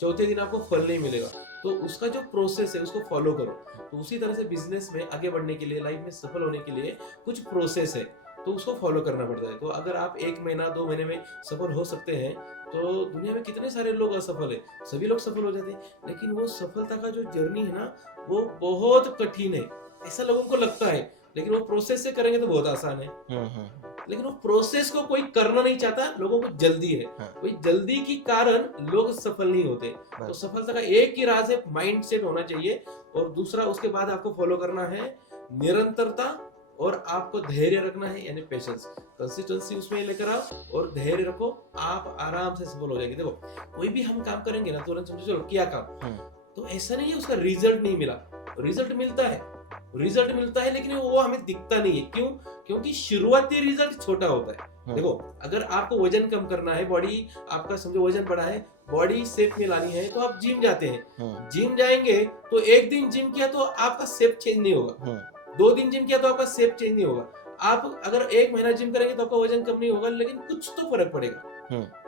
चौथे दिन आपको फल नहीं मिलेगा, तो उसका जो प्रोसेस है उसको फॉलो करो। तो उसी तरह से बिजनेस में आगे बढ़ने के लिए, लाइफ में सफल होने के लिए कुछ प्रोसेस है, तो उसको फॉलो करना पड़ता है। तो अगर आप 1 महीना 2 महीने में सफल हो सकते हैं, तो दुनिया में कितने सारे लोग असफल है, सभी लोग सफल हो जाते हैं, लेकिन वो सफलता का जो जर्नी है ना वो बहुत कठिन है, ऐसा लोगों को लगता है, लेकिन वो प्रोसेस से करेंगे तो बहुत आसान है। लेकिन वो प्रोसेस को कोई करना नहीं चाहता, लोगों को जल्दी है, कोई जल्दी के कारण लोग सफल नहीं होते। तो सफलता का एक ही राज है, माइंड सेट होना चाहिए, और दूसरा उसके बाद आपको फॉलो करना है निरंतरता, और आपको धैर्य रखना है, यानी पेशेंस, कंसिस्टेंसी उसमें लेकर आओ और धैर्य रखो, आप आराम से सफल हो जाएंगे। देखो कोई भी हम काम करेंगे ना, तुरंत समझो चलो किया काम, तो ऐसा नहीं है उसका रिजल्ट नहीं मिला, रिजल्ट मिलता है, लेकिन वो हमें दिखता नहीं है। क्यों? क्योंकि शुरुआती रिजल्ट छोटा होता है। देखो अगर आपको वजन कम करना है, बॉडी आपका समझो वजन बढ़ा है, बॉडी शेप में लानी है, तो आप जिम जाते हैं, जिम जाएंगे तो 1 दिन जिम किया तो आपका शेप चेंज नहीं होगा, 2 दिन जिम किया तो आपका शेप चेंज नहीं होगा, आप अगर 1 महीना जिम करेंगे तो आपका वजन कम नहीं होगा, लेकिन कुछ तो फर्क पड़ेगा।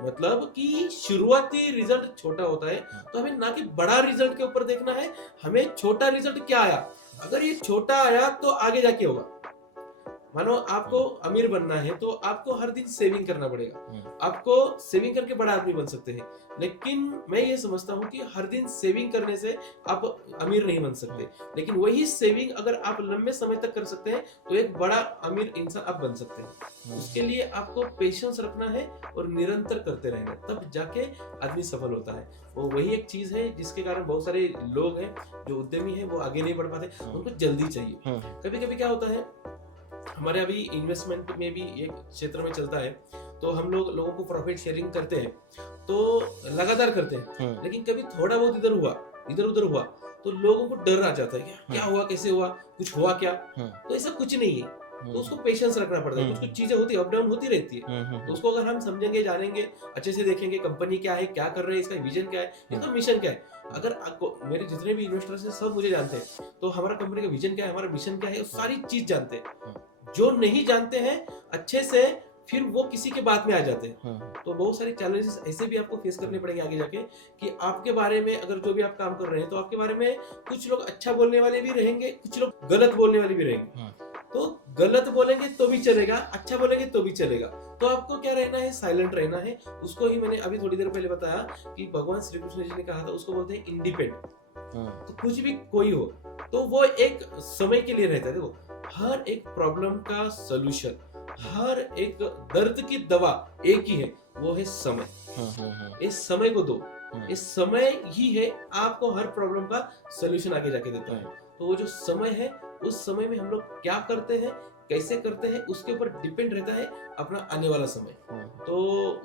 मतलब कि शुरुआती रिजल्ट छोटा होता है, तो हमें ना कि बड़ा रिजल्ट के ऊपर देखना है, हमें छोटा रिजल्ट क्या आया, अगर ये छोटा आया तो आगे जाके होगा। मानो आपको अमीर बनना है तो आपको हर दिन सेविंग करना पड़ेगा, आपको सेविंग करके बड़ा आदमी बन सकते हैं, लेकिन मैं ये समझता हूँ कि हर दिन सेविंग करने से आप अमीर नहीं बन सकते, लेकिन वही सेविंग अगर आप लंबे समय तक कर सकते हैं तो एक बड़ा अमीर इंसान आप बन सकते हैं। उसके लिए आपको पेशेंस रखना है और निरंतर करते रहना, तब जाके आदमी सफल होता है। वो वही एक चीज है जिसके कारण बहुत सारे लोग हैं जो उद्यमी हैं वो आगे नहीं बढ़ पाते, उनको जल्दी चाहिए। कभी कभी क्या होता है, हमारे अभी इन्वेस्टमेंट में भी एक क्षेत्र में चलता है, तो हम लोगों को प्रॉफिट शेयरिंग करते हैं, तो लगातार करते हैं, लेकिन कभी थोड़ा बहुत इधर उधर हुआ तो लोगों को डर आ जाता है, क्या हुआ, कैसे हुआ, कुछ हुआ क्या? तो ऐसा कुछ नहीं है, तो उसको पेशेंस रखना पड़ता है, कुछ चीजें होती है, अप डाउन होती रहती है, तो उसको अगर हम समझेंगे, जानेंगे, अच्छे से देखेंगे कंपनी क्या है, क्या कर रहे हैं, इसका विजन क्या है, इसका मिशन क्या है। अगर आपको, मेरे जितने भी इन्वेस्टर्स हैं सब मुझे जानते हैं, तो हमारा कंपनी का विजन क्या है, हमारा मिशन क्या है, सारी चीज जानते हैं। जो नहीं जानते हैं अच्छे से, फिर वो किसी के बात में आ जाते हैं। तो बहुत सारे चैलेंजेस ऐसे भी आपको फेस करने पड़ेंगे आगे जाके, कि आपके बारे में अगर जो भी आप काम कर रहे हैं, तो आपके बारे में कुछ लोग अच्छा बोलने वाले भी रहेंगे, कुछ लोग गलत बोलने वाले भी रहेंगे। तो गलत बोलेंगे तो भी चलेगा, अच्छा बोलेंगे तो भी चलेगा, तो आपको क्या रहना है, साइलेंट रहना है। उसको ही मैंने अभी थोड़ी देर पहले बताया कि भगवान श्री कृष्ण जी ने कहा था, उसको बोलते हैं इंडिपेंडेंट। तो कुछ भी कोई हो तो वो एक समय के लिए रहता है। देखो हर एक प्रॉब्लम का सॉल्यूशन, हर एक दर्द की दवा एक ही है, वो है समय। इस समय को दो, इस समय ही है आपको हर प्रॉब्लम का सॉल्यूशन आगे जाके देता है। तो वो जो समय है, उस समय में हम लोग क्या करते हैं, कैसे करते हैं, उसके ऊपर डिपेंड रहता है अपना आने वाला समय। तो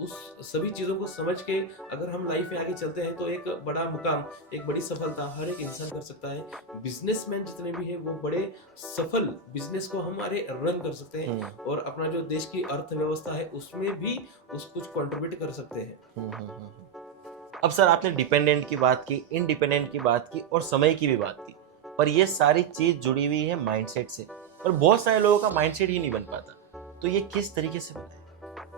उस सभी चीजों को समझ के अगर हम लाइफ में आगे चलते हैं, तो एक बड़ा मुकाम, एक बड़ी सफलता हर एक इंसान कर सकता है। बिजनेसमैन जितने भी हैं वो बड़े सफल बिजनेस को हमारे रन कर सकते हैं, और अपना जो देश की अर्थव्यवस्था है उसमें भी कुछ कंट्रीब्यूट कर सकते हैं। अब सर आपने डिपेंडेंट की बात की, इंडिपेंडेंट की बात की और समय की भी बात की, पर ये सारी चीज जुड़ी हुई है माइंडसेट से, पर बहुत सारे लोगों का माइंडसेट ही नहीं बन पाता, तो ये किस तरीके से बना है?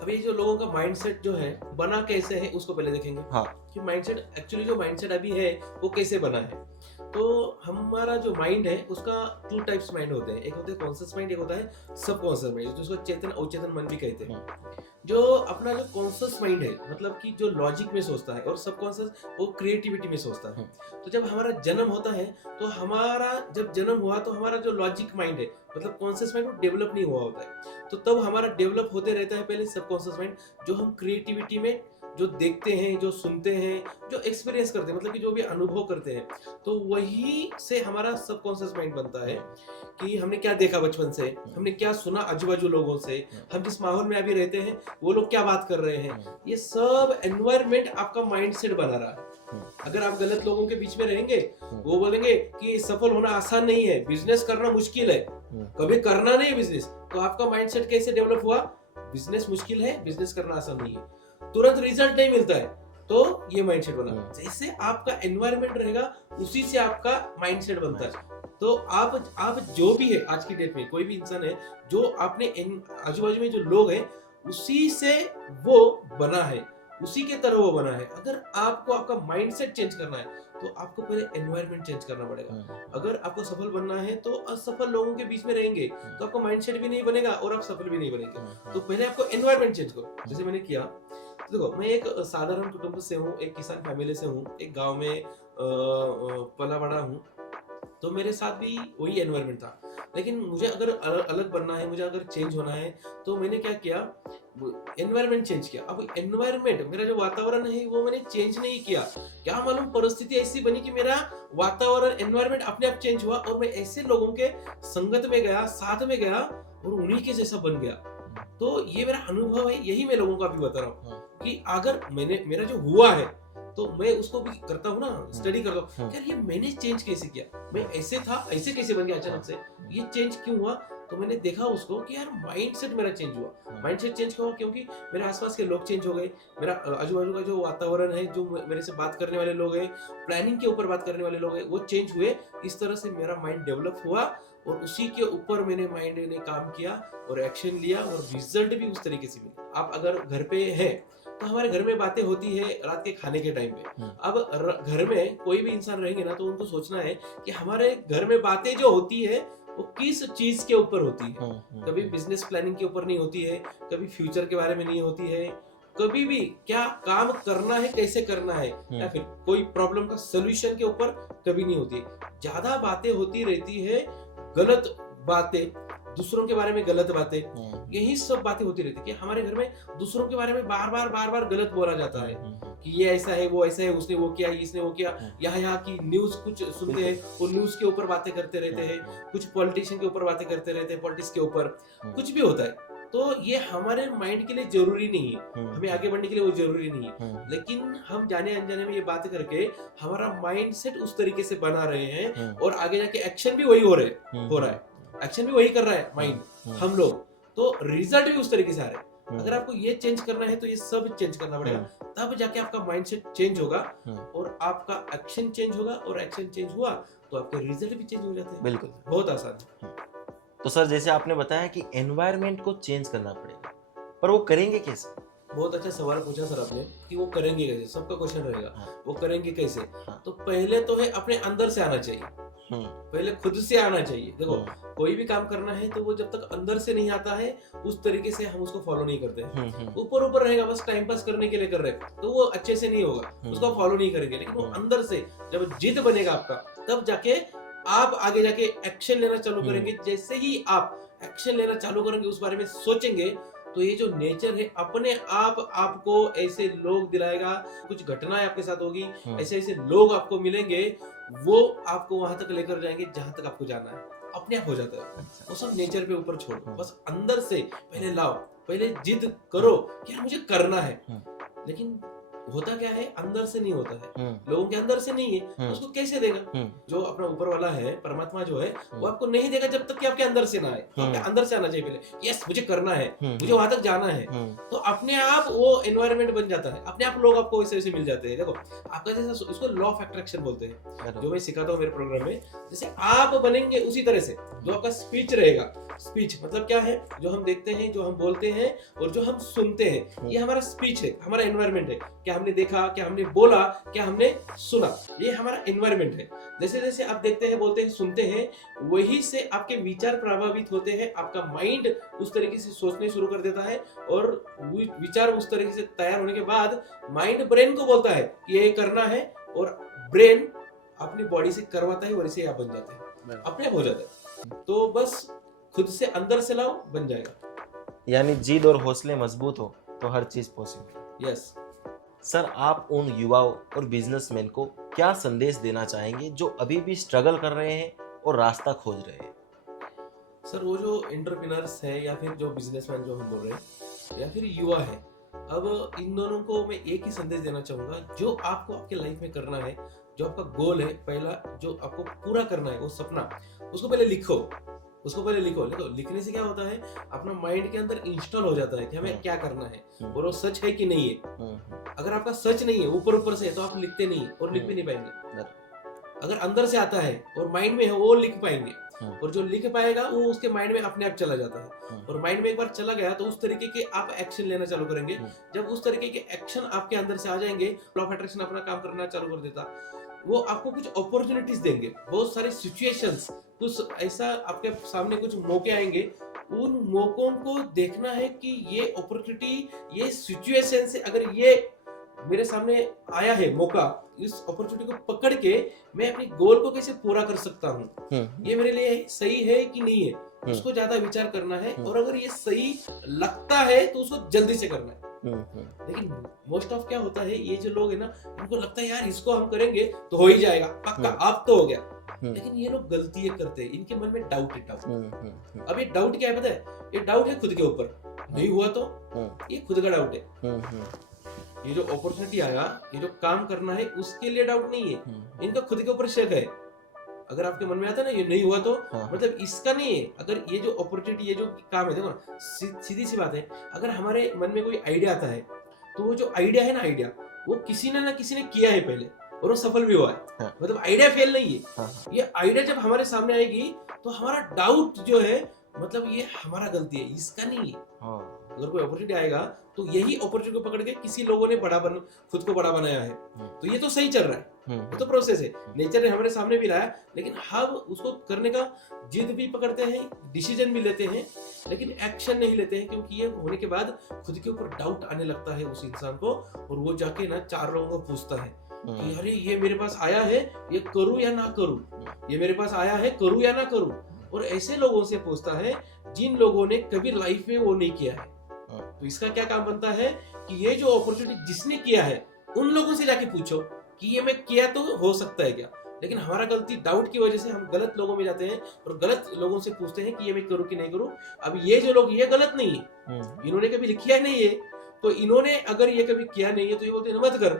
अभी जो लोगों का माइंडसेट जो है बना कैसे है, उसको पहले देखेंगे। हाँ। कि माइंडसेट एक्चुअली जो माइंडसेट अभी है वो कैसे बना है। तो हमारा जो माइंड है उसका 2 टाइप्स माइंड होते हैं, एक होता है कॉन्शियस माइंड, एक होता है सबकॉन्शियस माइंड, जिसको चेतन अवचेतन मन भी कहते हैं। जो अपना जो कॉन्शियस माइंड है, मतलब कि जो लॉजिक में सोचता है, और सबकॉन्शियस वो क्रिएटिविटी में सोचता है। तो जब हमारा जन्म होता है, तो हमारा जब जन्म हुआ तो हमारा जो लॉजिक माइंड है, मतलब कॉन्शियस माइंड, वो डेवलप नहीं हुआ होता है, तो तब हमारा डेवलप होते रहता है पहले सबकॉन्शियस माइंड, जो हम क्रिएटिविटी में जो देखते हैं, जो सुनते हैं, जो एक्सपीरियंस करते हैं, मतलब कि जो भी अनुभव करते हैं, तो वही से हमारा सबकॉन्शियस माइंड बनता है कि हमने क्या देखा बचपन से, हमने क्या सुना आजू बाजू लोगों से, हम जिस माहौल में अभी रहते हैं वो लोग क्या बात कर रहे हैं, ये सब एनवायरमेंट आपका माइंड सेट बना रहा है। अगर आप गलत लोगों के बीच में रहेंगे, वो बोलेंगे कि सफल होना आसान नहीं है, बिजनेस करना मुश्किल है, कभी करना नहीं है बिजनेस, तो आपका माइंडसेट कैसे डेवलप हुआ? बिजनेस मुश्किल है, बिजनेस करना आसान नहीं है, तुरंत रिजल्ट नहीं मिलता है, तो ये माइंडसेट बना। जैसे आपका एनवायरमेंट रहेगा उसी से आपका माइंडसेट बनता है। तो आप जो भी है आज की डेट में, कोई भी इंसान है जो आपने आजू बाजू में जो लोग हैं उसी से वो बना है, उसी के तरह वो बना है। अगर आपको आपका माइंडसेट चेंज करना है तो आपको पहले एनवायरनमेंट चेंज करना पड़ेगा। अगर आपको सफल बनना है तो असफल लोगों के बीच में रहेंगे तो आपका माइंडसेट भी नहीं बनेगा और आप सफल भी नहीं बनेंगे। तो पहले आपको एनवायरनमेंट चेंज करो, जैसे मैंने किया। तो देखो, मैं एक साधारण कुटुंब से हूँ, एक किसान फैमिली से हूँ, एक गांव में पला बड़ा हूँ, तो मेरे साथ भी वही एनवायरनमेंट था। लेकिन मुझे अगर अलग बनना है, मुझे अगर चेंज होना है, तो मैंने क्या किया, एनवायरनमेंट चेंज किया। अब एनवायरनमेंट, मेरा जो वातावरण है वो मैंने चेंज नहीं किया, क्या मालूम परिस्थिति ऐसी बनी कि मेरा वातावरण, एनवायरनमेंट अपने आप चेंज हुआ और मैं ऐसे लोगों के संगत में गया, साथ में गया और उन्हीं के जैसा बन गया। तो ये मेरा अनुभव है, यही मैं लोगों को अभी बता रहा हूँ कि अगर मेरा जो हुआ है तो मैं उसको भी करता हूँ ना, स्टडी करता हूँ, यार ये मैंने चेंज कैसे किया, मैं ऐसे था ऐसे कैसे बन गया अचानक से, ये चेंज क्यों हुआ? तो मैंने देखा उसको कि यार माइंडसेट मेरा चेंज हुआ। माइंडसेट चेंज क्यों हुआ? क्योंकि मेरे आसपास के लोग चेंज हो गए, मेरा आजू बाजू का जो वातावरण है, जो मेरे से बात करने वाले लोग हैं, प्लानिंग के ऊपर बात करने वाले लोग हैं, वो चेंज हुए। इस तरह से मेरा माइंड डेवलप हुआ और उसी के ऊपर मैंने माइंड ने काम किया और एक्शन लिया और रिजल्ट भी उस तरीके से मिला। आप अगर घर पे हैं तो हमारे घर में बातें होती है रात के खाने के टाइम पे। अब घर में कोई भी इंसान रहेंगे ना, तो उनको सोचना है कि हमारे घर में बातें जो होती है वो किस चीज के ऊपर होती है। कभी बिजनेस प्लानिंग के ऊपर नहीं होती है, कभी फ्यूचर के बारे में नहीं होती है, कभी भी क्या काम करना है, कैसे करना है, या फिर कोई प्रॉब्लम का सोल्यूशन के ऊपर कभी नहीं होती है। ज्यादा बातें होती रहती है, गलत बातें, दूसरों के बारे में गलत बातें, यही सब बातें होती रहती है कि हमारे घर में दूसरों के बारे में बार बार गलत बोला जाता है कि ये ऐसा है, वो ऐसा है, उसने वो किया, इसने वो किया। यहाँ की न्यूज कुछ सुनते हैं, वो न्यूज के ऊपर बातें करते रहते हैं, कुछ पॉलिटिशियन के ऊपर बातें करते रहते हैं, पॉलिटिक्स के ऊपर कुछ भी होता है। तो ये हमारे माइंड के लिए जरूरी नहीं है, हमें आगे बढ़ने के लिए वो जरूरी नहीं है। लेकिन हम जाने अनजाने में ये बातें करके हमारा माइंडसेट उस तरीके से बना रहे हैं और आगे जाके एक्शन भी वही हो रहा है, एक्शन भी वही कर रहा है माइंड, हम लोग, तो रिजल्ट भी उस तरीके से आ रहे हैं। अगर आपको ये चेंज करना है तो ये सब चेंज करना पड़ेगा, तब जाके आपका माइंडसेट चेंज होगा और आपका एक्शन चेंज होगा, और एक्शन चेंज हुआ तो आपके रिजल्ट भी चेंज हो जाते हैं। बिल्कुल, बहुत आसान है। तो सर, जैसे आपने बताया कि एनवायरनमेंट को चेंज करना पड़ेगा, पर वो करेंगे कैसे? बहुत अच्छा सवाल पूछा सर आपने कि वो करेंगे कैसे, सबका क्वेश्चन रहेगा वो करेंगे कैसे। तो पहले तो है अपने अंदर से आना चाहिए, पहले खुद से आना चाहिए। देखो, कोई भी काम करना है तो वो जब तक अंदर से नहीं आता है उस तरीके से हम उसको फॉलो नहीं करते हैं। ऊपर ऊपर रहेगा, बस टाइम पास करने के लिए कर रहे हैं, तो वो अच्छे से नहीं होगा, उसको फॉलो नहीं करेंगे। लेकिन वो अंदर से जब जिद बनेगा आपका, तब जाके आप आगे जाके एक्शन लेना चालू करेंगे। जैसे ही आप एक्शन लेना चालू करेंगे, उस बारे में सोचेंगे, तो ये जो नेचर है अपने आप आपको ऐसे लोग दिलाएगा, कुछ घटनाएं आपके साथ होगी, ऐसे ऐसे लोग आपको मिलेंगे, वो आपको वहां तक लेकर जाएंगे जहां तक आपको जाना है। अपने आप हो जाता है वो सब, नेचर पे ऊपर छोड़ो, बस अंदर से पहले लाओ, पहले जिद करो कि यार मुझे करना है। लेकिन होता क्या है, अंदर से नहीं होता है, लोगों के अंदर से नहीं है, तो उसको कैसे देगा? जो अपना ऊपर वाला है, परमात्मा जो है, वो आपको नहीं देगा जब तक कि आपके अंदर से ना आए। तो आपके अंदर से आना चाहिए पहले, यस मुझे करना है, मुझे वहां तक जाना है, तो अपने आप वो एनवायरनमेंट बन जाता है, अपने आप लोग आपको वैसे वैसे मिल जाते हैं। देखो, आपका जैसा, इसको लॉ ऑफ अट्रैक्शन बोलते हैं, जो मैं सिखाता हूँ मेरे प्रोग्राम में। जैसे आप बनेंगे उसी तरह से, जो आपका स्पीच रहेगा, स्पीच मतलब क्या है, जो हम देखते हैं, जो हम बोलते हैं और जो हम सुनते हैं, ये हमारा स्पीच है, हमारा एनवायरनमेंट है। क्या हमने देखा, क्या हमने बोला, क्या हमने सुना, ये हमारा एनवायरनमेंट है। जैसे जैसे आप देखते हैं, बोलते हैं, सुनते हैं, वही से आपके विचार प्रभावित होते हैं, आपका माइंड उस तरीके से सोचने शुरू कर देता है और विचार उस तरीके से तैयार होने के बाद माइंड ब्रेन को बोलता है कि ये करना है, और ब्रेन अपनी बॉडी से करवाता है और इसे आप बन जाते हैं, अपने आप हो जाता है। तो बस खुद से अंदर से लाओ, बन जाएगा। यानी जिद और हौसले मजबूत हो तो हर चीज पॉसिबल। यस। सर, आप उन युवाओं और बिजनेसमैन को क्या संदेश देना चाहेंगे जो अभी भी स्ट्रगल कर रहे हैं और रास्ता खोज रहे हैं? सर, वो जो एंटरप्रेन्योर्स है या फिर जो बिजनेसमैन जो हम बोल रहे हैं या फिर युवा है, अब इन दोनों को मैं एक ही संदेश देना चाहूंगा। जो आपको आपके लाइफ में करना है, जो आपका गोल है, पहला जो आपको पूरा करना है वो सपना, उसको पहले लिखो। उसको पहले लिखो। लिखने से क्या होता है, अपना माइंड के अंदर इंस्टॉल हो जाता है कि हमें क्या करना है और वो सच है कि नहीं है। अगर आपका सच नहीं है, ऊपर ऊपर से है, तो आप लिखते नहीं और लिख भी नहीं पाएंगे। अगर अंदर से आता है और माइंड में है, वो लिख पाएंगे। और जो लिख पाएगा वो उसके माइंड में अपने आप चला जाता है। और माइंड में एक बार चला गया तो उस तरीके के आप एक्शन लेना चालू करेंगे। जब उस तरीके के एक्शन आपके अंदर से आ जाएंगे, लॉ ऑफ अट्रैक्शन अपना काम करना चालू कर देता। वो आपको कुछ अपॉर्चुनिटीज देंगे, बहुत सारे सिचुएशंस, कुछ ऐसा आपके सामने कुछ मौके आएंगे। उन मौकों को देखना है कि ये अपॉर्चुनिटी, ये सिचुएशन से अगर ये मेरे सामने आया है मौका, इस अपॉर्चुनिटी को पकड़ के मैं अपनी गोल को कैसे पूरा कर सकता हूँ, ये मेरे लिए सही है कि नहीं है, उसको ज्यादा विचार करना है। और अगर ये सही लगता है तो उसको जल्दी से करना है। लेकिन मोस्ट ऑफ क्या होता है, ये जो लोग है ना, इनको लगता है यार इसको हम करेंगे तो हो ही जाएगा, पक्का अब तो हो गया। लेकिन ये लोग गलतियां करते हैं, इनके मन में डाउट है। डाउट, अब ये डाउट क्या है पता है, ये डाउट है खुद के ऊपर, नहीं हुआ तो ये खुद का डाउट है। ये जो अपॉर्चुनिटी आया, ये जो काम करना है, उसके लिए डाउट नहीं है, इनका खुद के ऊपर शक है। अगर आपके मन में आता है ना ये नहीं हुआ तो मतलब इसका नहीं है। अगर ये जो अपॉर्चुनिटी, ये जो काम है, देखो ना, सीधी सी बात है, अगर हमारे मन में कोई आइडिया आता है तो वो जो आइडिया है ना, आइडिया वो किसी ने ना किसी ने किया है पहले और वो सफल भी हुआ है। मतलब आइडिया फेल नहीं है। ये आइडिया जब हमारे सामने आएगी तो हमारा डाउट जो है, मतलब ये हमारा गलती है, इसका नहीं है। अगर कोई अपॉर्चुनिटी आएगा तो यही अपॉर्चुनिटी को पकड़ के किसी लोगों ने खुद को बड़ा बनाया है, तो ये तो सही चल रहा है, ये तो प्रोसेस है, नेचर ने हमारे सामने भी लाया। लेकिन हम उसको करने का जिद भी पकड़ते हैं, डिसीजन भी लेते हैं, लेकिन एक्शन नहीं लेते हैं, क्योंकि ये होने के बाद खुद के ऊपर डाउट आने लगता है उस इंसान को। और वो जाके ना 4 लोगों को पूछता है कि अरे ये मेरे पास आया है, ये करूं या ना करूं, ये मेरे पास आया है, करूं या ना करूं। और ऐसे लोगों से पूछता है जिन लोगों ने कभी लाइफ में वो नहीं किया है। तो इसका क्या काम बनता है कि ये जो अपॉर्चुनिटी जिसने किया है, उन लोगों से जाके पूछो कि ये मैं किया तो हो सकता है क्या। लेकिन हमारा गलती, डाउट की वजह से हम गलत लोगों में जाते हैं और गलत लोगों से पूछते हैं कि ये मैं करूं कि नहीं करूं। अब ये जो लोग, ये गलत नहीं है, इन्होंने कभी लिखा नहीं है, तो इन्होंने अगर ये कभी किया नहीं है तो ये बोलते हैं मत कर।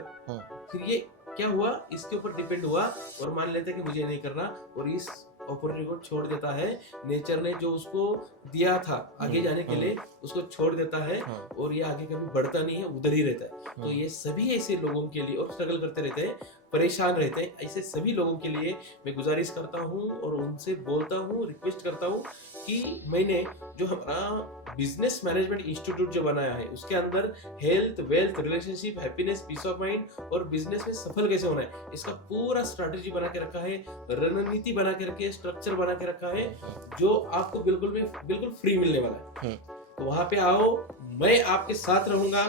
फिर ये क्या हुआ, इसके ऊपर डिपेंड हुआ और मान लेते हैं कि मुझे नहीं करना, और इस अपॉर्चुनिटी को छोड़ देता है। नेचर ने जो उसको दिया था आगे जाने के लिए, उसको छोड़ देता है और ये आगे कभी बढ़ता नहीं है, उधर ही रहता है। तो ये सभी ऐसे लोगों के लिए, और स्ट्रगल करते रहते हैं, परेशान रहते हैं, ऐसे सभी लोगों के लिए मैं गुजारिश करता हूँ और उनसे बोलता हूँ, रिक्वेस्ट करता हूँ कि मैंने जो हमारा बिजनेस मैनेजमेंट इंस्टीट्यूट जो बनाया है, उसके अंदर health, wealth, relationship, happiness, peace of mind और बिजनेस में सफल कैसे होना है, इसका पूरा स्ट्रैटेजी बना के रखा है, रणनीति बना के रखी है, स्ट्रक्चर बना के रखा है, जो आपको बिल्कुल फ्री मिलने वाला है। तो वहां पे आओ, मैं आपके साथ रहूंगा।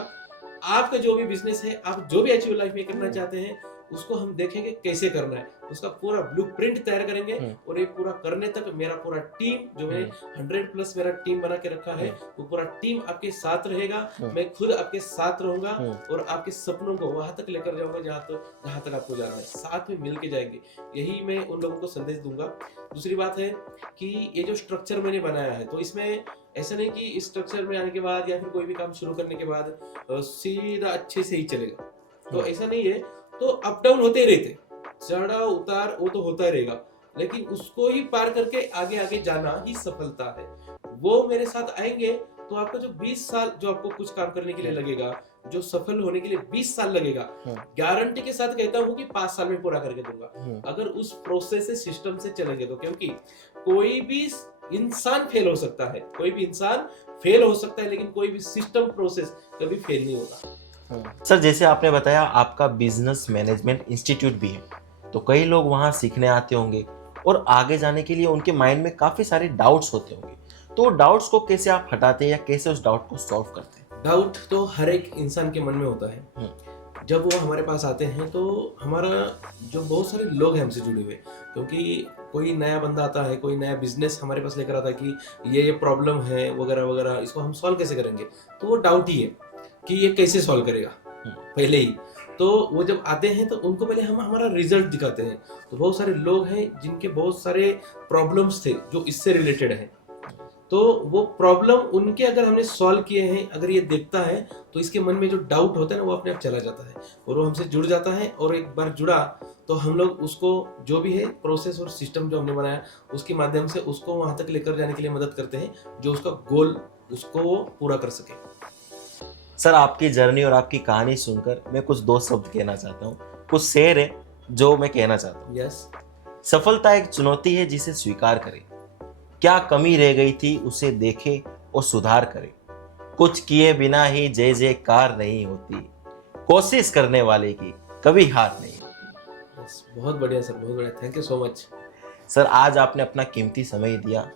आपका जो भी बिजनेस है, आप जो भी अचीव लाइफ में करना चाहते हैं, उसको हम देखेंगे कैसे करना है, उसका पूरा ब्लूप्रिंट तैयार करेंगे। और ये पूरा करने तक मेरा पूरा टीम, जो मैंने 100+ मेरा टीम बना के रखा है, वो पूरा टीम आपके साथ रहेगा। मैं खुद आपके साथ रहूंगा और आपके सपनों को वहां तक लेकर जाऊंगा जहां तक आपको जाना है। साथ में मिलके जाएंगे, यही मैं उन लोगों को संदेश दूंगा। दूसरी बात है कि ये जो स्ट्रक्चर मैंने बनाया है, तो इसमें ऐसा नहीं कि इस स्ट्रक्चर में आने के बाद या फिर कोई भी काम शुरू करने के बाद सीधा अच्छे से ही चलेगा, तो ऐसा नहीं है। तो अप डाउन होते रहते, चढ़ाव उतार वो तो होता रहेगा, लेकिन उसको ही पार करके आगे आगे जाना ही सफलता है। वो मेरे साथ आएंगे तो आपका जो 20 साल जो आपको कुछ काम करने के लिए लगेगा, जो सफल होने के लिए 20 साल लगेगा, गारंटी के साथ कहता हूँ कि 5 साल में पूरा करके दूंगा, अगर उस प्रोसेस से, सिस्टम से चलेंगे तो। क्योंकि कोई भी इंसान फेल हो सकता है, कोई भी इंसान फेल हो सकता है, लेकिन कोई भी सिस्टम, प्रोसेस कभी फेल नहीं होता। सर, जैसे आपने बताया आपका बिजनेस मैनेजमेंट इंस्टीट्यूट भी है, तो कई लोग वहाँ सीखने आते होंगे और आगे जाने के लिए उनके माइंड में काफ़ी सारे डाउट्स होते होंगे, तो डाउट्स को कैसे आप हटाते हैं या कैसे उस डाउट को सॉल्व करते हैं? डाउट तो हर एक इंसान के मन में होता है। जब वो हमारे पास आते हैं तो हमारा जो बहुत सारे लोग हैं हमसे जुड़े हुए, क्योंकि कोई नया बंदा आता है, कोई नया बिजनेस हमारे पास लेकर आता है कि ये प्रॉब्लम है वगैरह वगैरह, इसको हम सॉल्व कैसे करेंगे, तो वो डाउट ही है कि ये कैसे सॉल्व करेगा। पहले ही। तो वो जब आते हैं तो उनको पहले हम हमारा रिजल्ट दिखाते हैं। तो बहुत सारे लोग हैं जिनके बहुत सारे प्रॉब्लम्स थे जो इससे रिलेटेड है, तो वो प्रॉब्लम उनके अगर हमने सॉल्व किए हैं, अगर ये देखता है तो इसके मन में जो डाउट होता है ना वो अपने आप चला जाता है और वो हमसे जुड़ जाता है। और एक बार जुड़ा तो हम लोग उसको जो भी है प्रोसेस और सिस्टम जो हमने बनाया उसके माध्यम से उसको वहां तक लेकर जाने के लिए मदद करते हैं जो उसका गोल उसको वो पूरा कर सके। सर, आपकी जर्नी और आपकी कहानी सुनकर मैं कुछ दो शब्द कहना चाहता हूँ, कुछ शेर है जो मैं कहना चाहता हूँ। यस। सफलता एक चुनौती है जिसे स्वीकार करें, क्या कमी रह गई थी उसे देखे और सुधार करें, कुछ किए बिना ही जय जयकार नहीं होती, कोशिश करने वाले की कभी हार नहीं होती। यस, बहुत बढ़िया सर, बहुत बढ़िया, thank you so much. Sir, आज आपने अपना कीमती समय दिया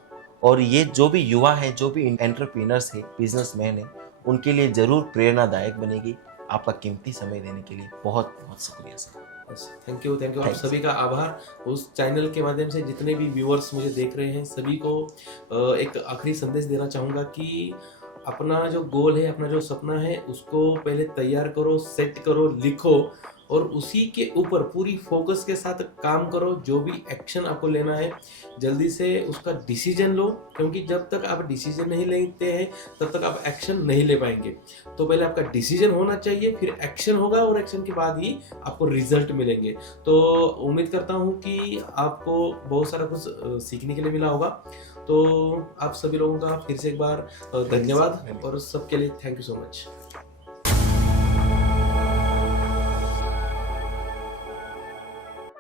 और ये जो भी युवा है, जो भी एंटरप्रेन्योर्स है, बिजनेसमैन है, उनके लिए जरूर प्रेरणादायक बनेगी। आपका कीमती समय देने के लिए बहुत बहुत शुक्रिया sir. Thank you, thank you. आप Thanks. सभी का आभार। उस चैनल के माध्यम से जितने भी व्यूअर्स मुझे देख रहे हैं सभी को एक आखिरी संदेश देना चाहूँगा कि अपना जो गोल है, अपना जो सपना है उसको पहले तैयार करो, सेट करो, लिखो और उसी के ऊपर पूरी फोकस के साथ काम करो। जो भी एक्शन आपको लेना है जल्दी से उसका डिसीजन लो, क्योंकि जब तक आप डिसीजन नहीं लेते हैं तब तक आप एक्शन नहीं ले पाएंगे। तो पहले आपका डिसीजन होना चाहिए, फिर एक्शन होगा और एक्शन के बाद ही आपको रिजल्ट मिलेंगे। तो उम्मीद करता हूँ कि आपको बहुत सारा कुछ सीखने के लिए मिला होगा। तो आप सभी लोगों का फिर से एक बार धन्यवाद और सबके लिए थैंक यू सो मच।